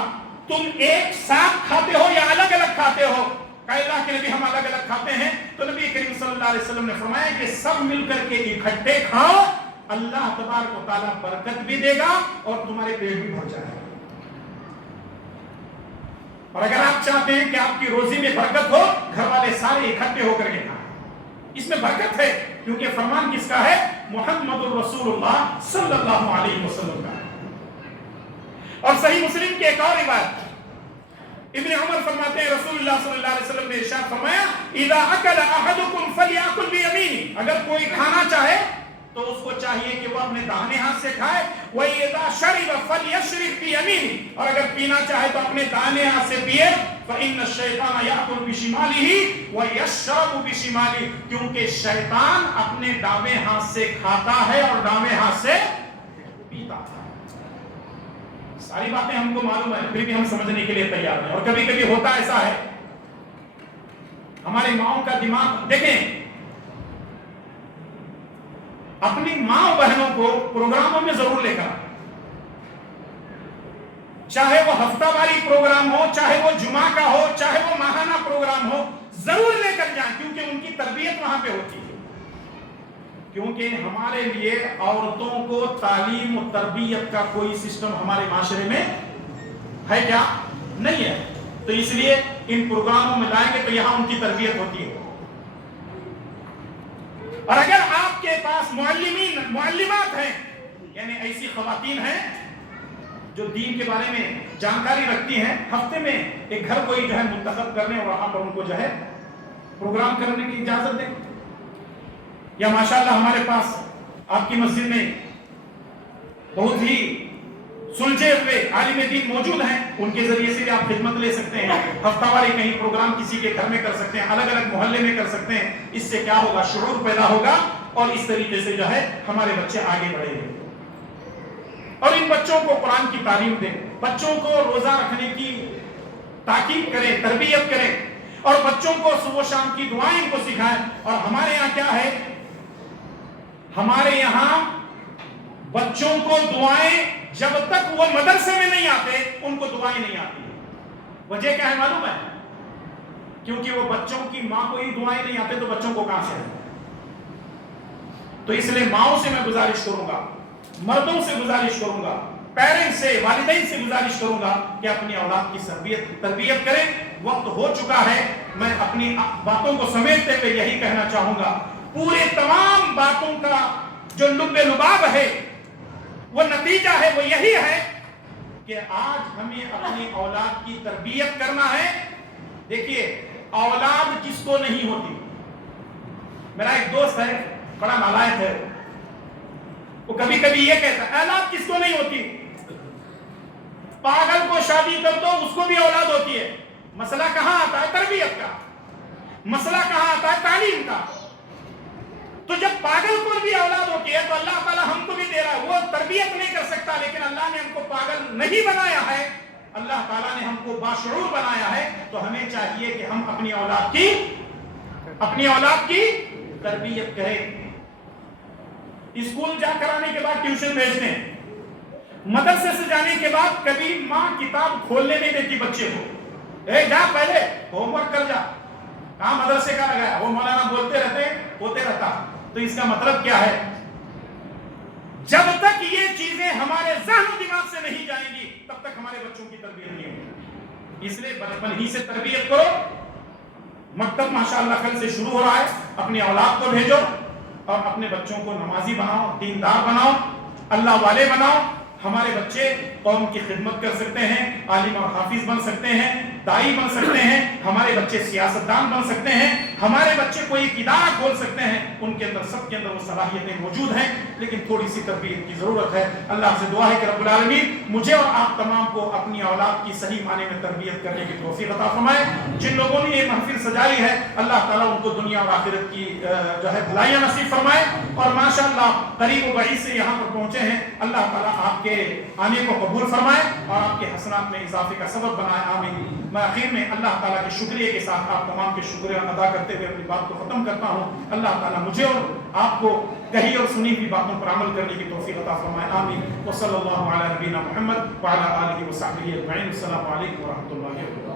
تم ایک ساتھ کھاتے ہو یا الگ الگ کھاتے ہو؟ کہا اللہ کے نبی ہم الگ الگ کھاتے ہیں۔ تو نبی کریم صلی اللہ علیہ وسلم نے فرمایا کہ سب مل کر کے اکٹھے کھاؤ، اللہ تبارک و تعالیٰ برکت بھی دے گا اور تمہارے پیٹ بھی بھر جائے گا۔ اور اگر آپ چاہتے ہیں کہ آپ کی روزی میں برکت ہو، گھر والے سارے اکٹھے ہو کر کے کھائیں، اس میں برکت ہے، کیونکہ فرمان کس کا ہے؟ محمد الرسول اللہ صلی اللہ علیہ وسلم کا ہے۔ اور صحیح مسلم کی ایک اور روایت، ابن عمر فرماتے ہیں رسول اللہ صلی اللہ علیہ وسلم نے ارشاد فرمایا اذا اکل احدکم فلیاکل بیمینہ، اگر کوئی کھانا چاہے تو اس کو چاہیے کہ وہ اپنے داہنے ہاتھ سے کھائے، وَإِذَا شَرِبَ فَلْيَشْرِبْ بِيَمِينِهِ، اور اگر پینا چاہے تو اپنے داہنے ہاتھ سے پیے، فَإِنَّ الشَّيْطَانَ يَأْكُلُ بِشِمَالِهِ وَيَشْرَبُ بِشِمَالِهِ، کیونکہ شیطان اپنے دائیں ہاتھ سے کھاتا ہے اور دائیں ہاتھ سے پیتا ہے۔ ساری باتیں ہم کو معلوم ہے، پھر بھی ہم سمجھنے کے لیے تیار ہیں۔ اور کبھی کبھی ہوتا ایسا ہے، ہماری ماؤں کا دماغ دیکھیں، اپنی ماں بہنوں کو پروگراموں میں ضرور لے کر، چاہے وہ ہفتہ واری پروگرام ہو، چاہے وہ جمعہ کا ہو، چاہے وہ ماہانہ پروگرام ہو، ضرور لے کر جائیں، کیونکہ ان کی تربیت وہاں پہ ہوتی ہے۔ کیونکہ ہمارے لیے عورتوں کو تعلیم و تربیت کا کوئی سسٹم ہمارے معاشرے میں ہے کیا؟ نہیں ہے، تو اس لیے ان پروگراموں میں لائیں گے تو یہاں ان کی تربیت ہوتی ہے۔ اور اگر آپ کے پاس معلمین معلمات ہیں، یعنی ایسی خواتین ہیں جو دین کے بارے میں جانکاری رکھتی ہیں، ہفتے میں ایک گھر کوئی جو ہے منتخب کرنے اور وہاں پر ان کو جو ہے پروگرام کرنے کی اجازت دیں، یا ماشاءاللہ ہمارے پاس آپ کی مسجد میں بہت ہی سلجھے ہوئے عالم دین موجود ہیں، ان کے ذریعے سے بھی آپ خدمت لے سکتے ہیں، ہفتہ واری کہیں پروگرام کسی کے گھر میں کر سکتے ہیں، الگ الگ محلے میں کر سکتے ہیں۔ اس سے کیا ہوگا؟ شعور پیدا ہوگا، اور اس طریقے سے جو ہے ہمارے بچے آگے بڑھیں گے۔ اور ان بچوں کو قرآن کی تعلیم دیں، بچوں کو روزہ رکھنے کی تاکید کریں، تربیت کریں، اور بچوں کو صبح و شام کی دعائیں ان کو سکھائیں۔ اور ہمارے یہاں کیا ہے؟ ہمارے یہاں بچوں کو دعائیں جب تک وہ مدرسے میں نہیں آتے ان کو دعائیں نہیں آتی۔ وجہ کیا ہے معلوم ہے؟ کیونکہ وہ بچوں کی ماں کو ہی دعائیں نہیں آتے تو بچوں کو کہاں سے آئیں؟ تو اس لیے ماؤں سے میں گزارش کروں گا، مردوں سے گزارش کروں گا، پیرنٹس سے، والدین سے گزارش کروں گا کہ اپنی اولاد کی تربیت کریں۔ وقت ہو چکا ہے، میں اپنی باتوں کو سمیٹتے ہوئے یہی کہنا چاہوں گا، پورے تمام باتوں کا جو لب لباب ہے، وہ نتیجہ ہے، وہ یہی ہے کہ آج ہمیں اپنی اولاد کی تربیت کرنا ہے۔ دیکھیے، اولاد کس کو نہیں ہوتی؟ میرا ایک دوست ہے، بڑا نالائق ہے، وہ کبھی کبھی یہ کہتا ہے اولاد کس کو نہیں ہوتی؟ پاگل کو شادی کر دو، اس کو بھی اولاد ہوتی ہے۔ مسئلہ کہاں آتا ہے؟ تربیت کا۔ مسئلہ کہاں آتا ہے؟ تعلیم کا۔ تو جب پاگل کو بھی اولاد ہوتی ہے تو اللہ تعالیٰ ہم کو بھی دے رہا ہے، وہ تربیت نہیں کر سکتا، لیکن اللہ نے ہم کو پاگل نہیں بنایا ہے، اللہ تعالیٰ نے ہم کو باشعور بنایا ہے۔ تو ہمیں چاہیے کہ ہم اپنی اولاد کی تربیت کریں۔ اسکول جا کر آنے کے بعد ٹیوشن بھیجتے ہیں، مدرسے سے جانے کے بعد کبھی ماں کتاب کھولنے نہیں دیتی بچے کو، جا پہلے ہوم ورک کر جا، کہاں مدرسے کا لگایا، وہ مولانا بولتے رہتے ہوتے رہتا۔ تو اس کا مطلب کیا ہے؟ جب تک یہ چیزیں ہمارے ذہن و دماغ سے نہیں جائیں گی تب تک ہمارے بچوں کی تربیت نہیں ہوگی۔ اس لیے بچپن ہی سے تربیت کرو۔ مکتب ماشاءاللہ کل سے شروع ہو رہا ہے، اپنی اولاد کو بھیجو اور اپنے بچوں کو نمازی بناؤ، دیندار بناؤ، اللہ والے بناؤ۔ ہمارے بچے قوم کی خدمت کر سکتے ہیں، عالم اور حافظ بن سکتے ہیں، دائی بن سکتے ہیں، ہمارے بچے سیاستدان بن سکتے ہیں، ہمارے بچے کوئی ایک ادارہ کھول سکتے ہیں۔ ان کے اندر، سب کے اندر وہ صلاحیتیں موجود ہیں، لیکن تھوڑی سی تربیت کی ضرورت ہے۔ اللہ سے دعا ہے کہ رب العالمین مجھے اور آپ تمام کو اپنی اولاد کی صحیح معنی میں تربیت کرنے کی توفیق عطا فرمائے۔ جن لوگوں نے یہ محفل سجائی ہے، اللہ تعالیٰ ان کو دنیا اور آخرت کی جو ہے بھلائیاں نصیب فرمائے، اور ماشاءاللہ قریب و بعید سے یہاں پر پہنچے ہیں، اللہ تعالیٰ آپ کے آنے کو قبول فرمائے اور آپ کے حسنات میں اضافے کا سبب بنائے، آمین۔ میں آخر میں اللہ تعالیٰ کے شکریہ کے ساتھ آپ تمام کے شکریہ ادا کرتے ہوئے اپنی بات کو ختم کرتا ہوں۔ اللہ تعالیٰ مجھے اور آپ کو کہی اور سنی ہوئی باتوں پر عمل کرنے کی توفیق عطا فرمائے، آمین۔ وصلی اللہ علی نبینا محمد وعلی آلہ وصحبہ اجمعین۔ السلام علیکم ورحمۃ اللہ وبرکاتہ۔